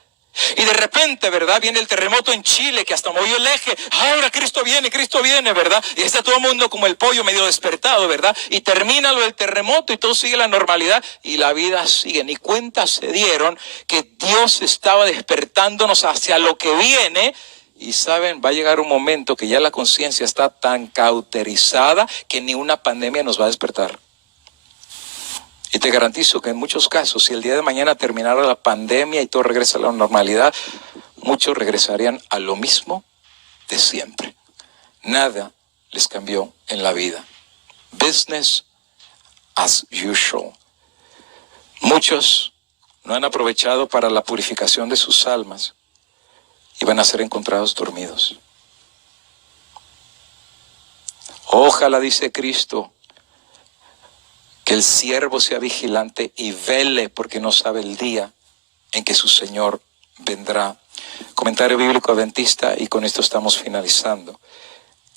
Y de repente, ¿verdad? Viene el terremoto en Chile que hasta movió el eje. Ahora Cristo viene, ¿verdad? Y está todo el mundo como el pollo medio despertado, ¿verdad? Y termina lo del terremoto y todo sigue la normalidad y la vida sigue. Ni cuenta se dieron que Dios estaba despertándonos hacia lo que viene. Y saben, va a llegar un momento que ya la conciencia está tan cauterizada que ni una pandemia nos va a despertar. Y te garantizo que en muchos casos, si el día de mañana terminara la pandemia y todo regresa a la normalidad, muchos regresarían a lo mismo de siempre. Nada les cambió en la vida. Business as usual. Muchos no han aprovechado para la purificación de sus almas y van a ser encontrados dormidos. Ojalá, dice Cristo, que el siervo sea vigilante y vele, porque no sabe el día en que su Señor vendrá. Comentario bíblico adventista, y con esto estamos finalizando.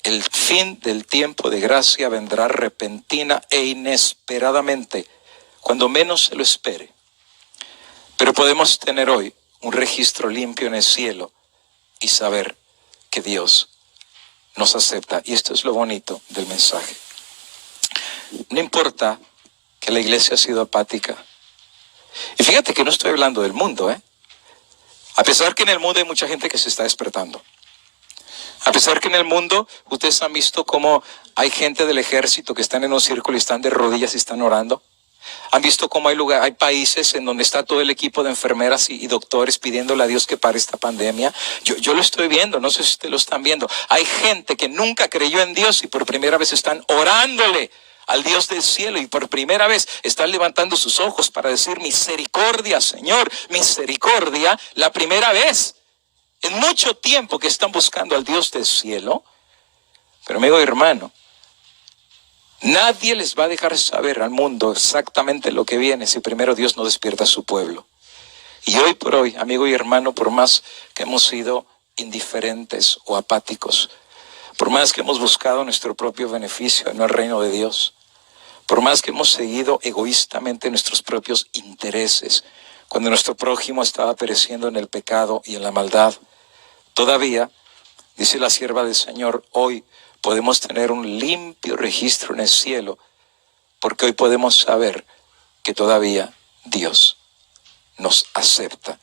El fin del tiempo de gracia vendrá repentina e inesperadamente, cuando menos se lo espere. Pero podemos tener hoy un registro limpio en el cielo y saber que Dios nos acepta. Y esto es lo bonito del mensaje. No importa que la iglesia ha sido apática. Y fíjate que no estoy hablando del mundo, A pesar que en el mundo hay mucha gente que se está despertando. A pesar que en el mundo, ustedes han visto cómo hay gente del ejército que están en un círculo y están de rodillas y están orando. Han visto cómo hay países en donde está todo el equipo de enfermeras y doctores pidiéndole a Dios que pare esta pandemia. Yo lo estoy viendo, no sé si ustedes lo están viendo. Hay gente que nunca creyó en Dios y por primera vez están orándole al Dios del cielo y por primera vez están levantando sus ojos para decir misericordia, Señor, misericordia. La primera vez en mucho tiempo que están buscando al Dios del cielo. Pero amigo y hermano, nadie les va a dejar saber al mundo exactamente lo que viene si primero Dios no despierta a su pueblo. Y hoy por hoy, amigo y hermano, por más que hemos sido indiferentes o apáticos, por más que hemos buscado nuestro propio beneficio y no el reino de Dios, por más que hemos seguido egoístamente nuestros propios intereses, cuando nuestro prójimo estaba pereciendo en el pecado y en la maldad, todavía, dice la sierva del Señor, hoy podemos tener un limpio registro en el cielo, porque hoy podemos saber que todavía Dios nos acepta.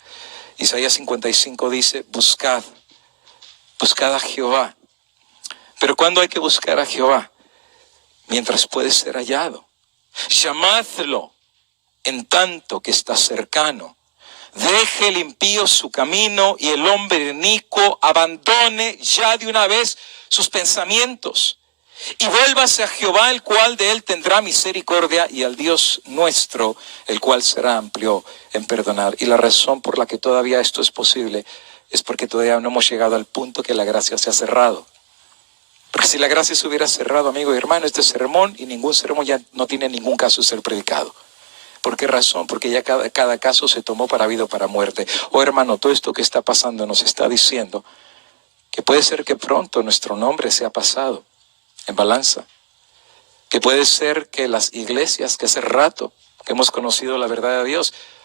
Isaías 55 dice, buscad a Jehová. Pero ¿cuándo hay que buscar a Jehová? Mientras puede ser hallado. Llamadlo en tanto que está cercano. Deje el impío su camino y el hombre inicuo abandone ya de una vez sus pensamientos. Y vuélvase a Jehová, el cual de él tendrá misericordia, y al Dios nuestro, el cual será amplio en perdonar. Y la razón por la que todavía esto es posible es porque todavía no hemos llegado al punto que la gracia se ha cerrado. Porque si la gracia se hubiera cerrado, amigo y hermano, este sermón y ningún sermón ya no tiene ningún caso de ser predicado. ¿Por qué razón? Porque ya cada caso se tomó para vida o para muerte. Oh hermano, todo esto que está pasando nos está diciendo que puede ser que pronto nuestro nombre sea pasado en balanza. Que puede ser que las iglesias que hace rato que hemos conocido la verdad de Dios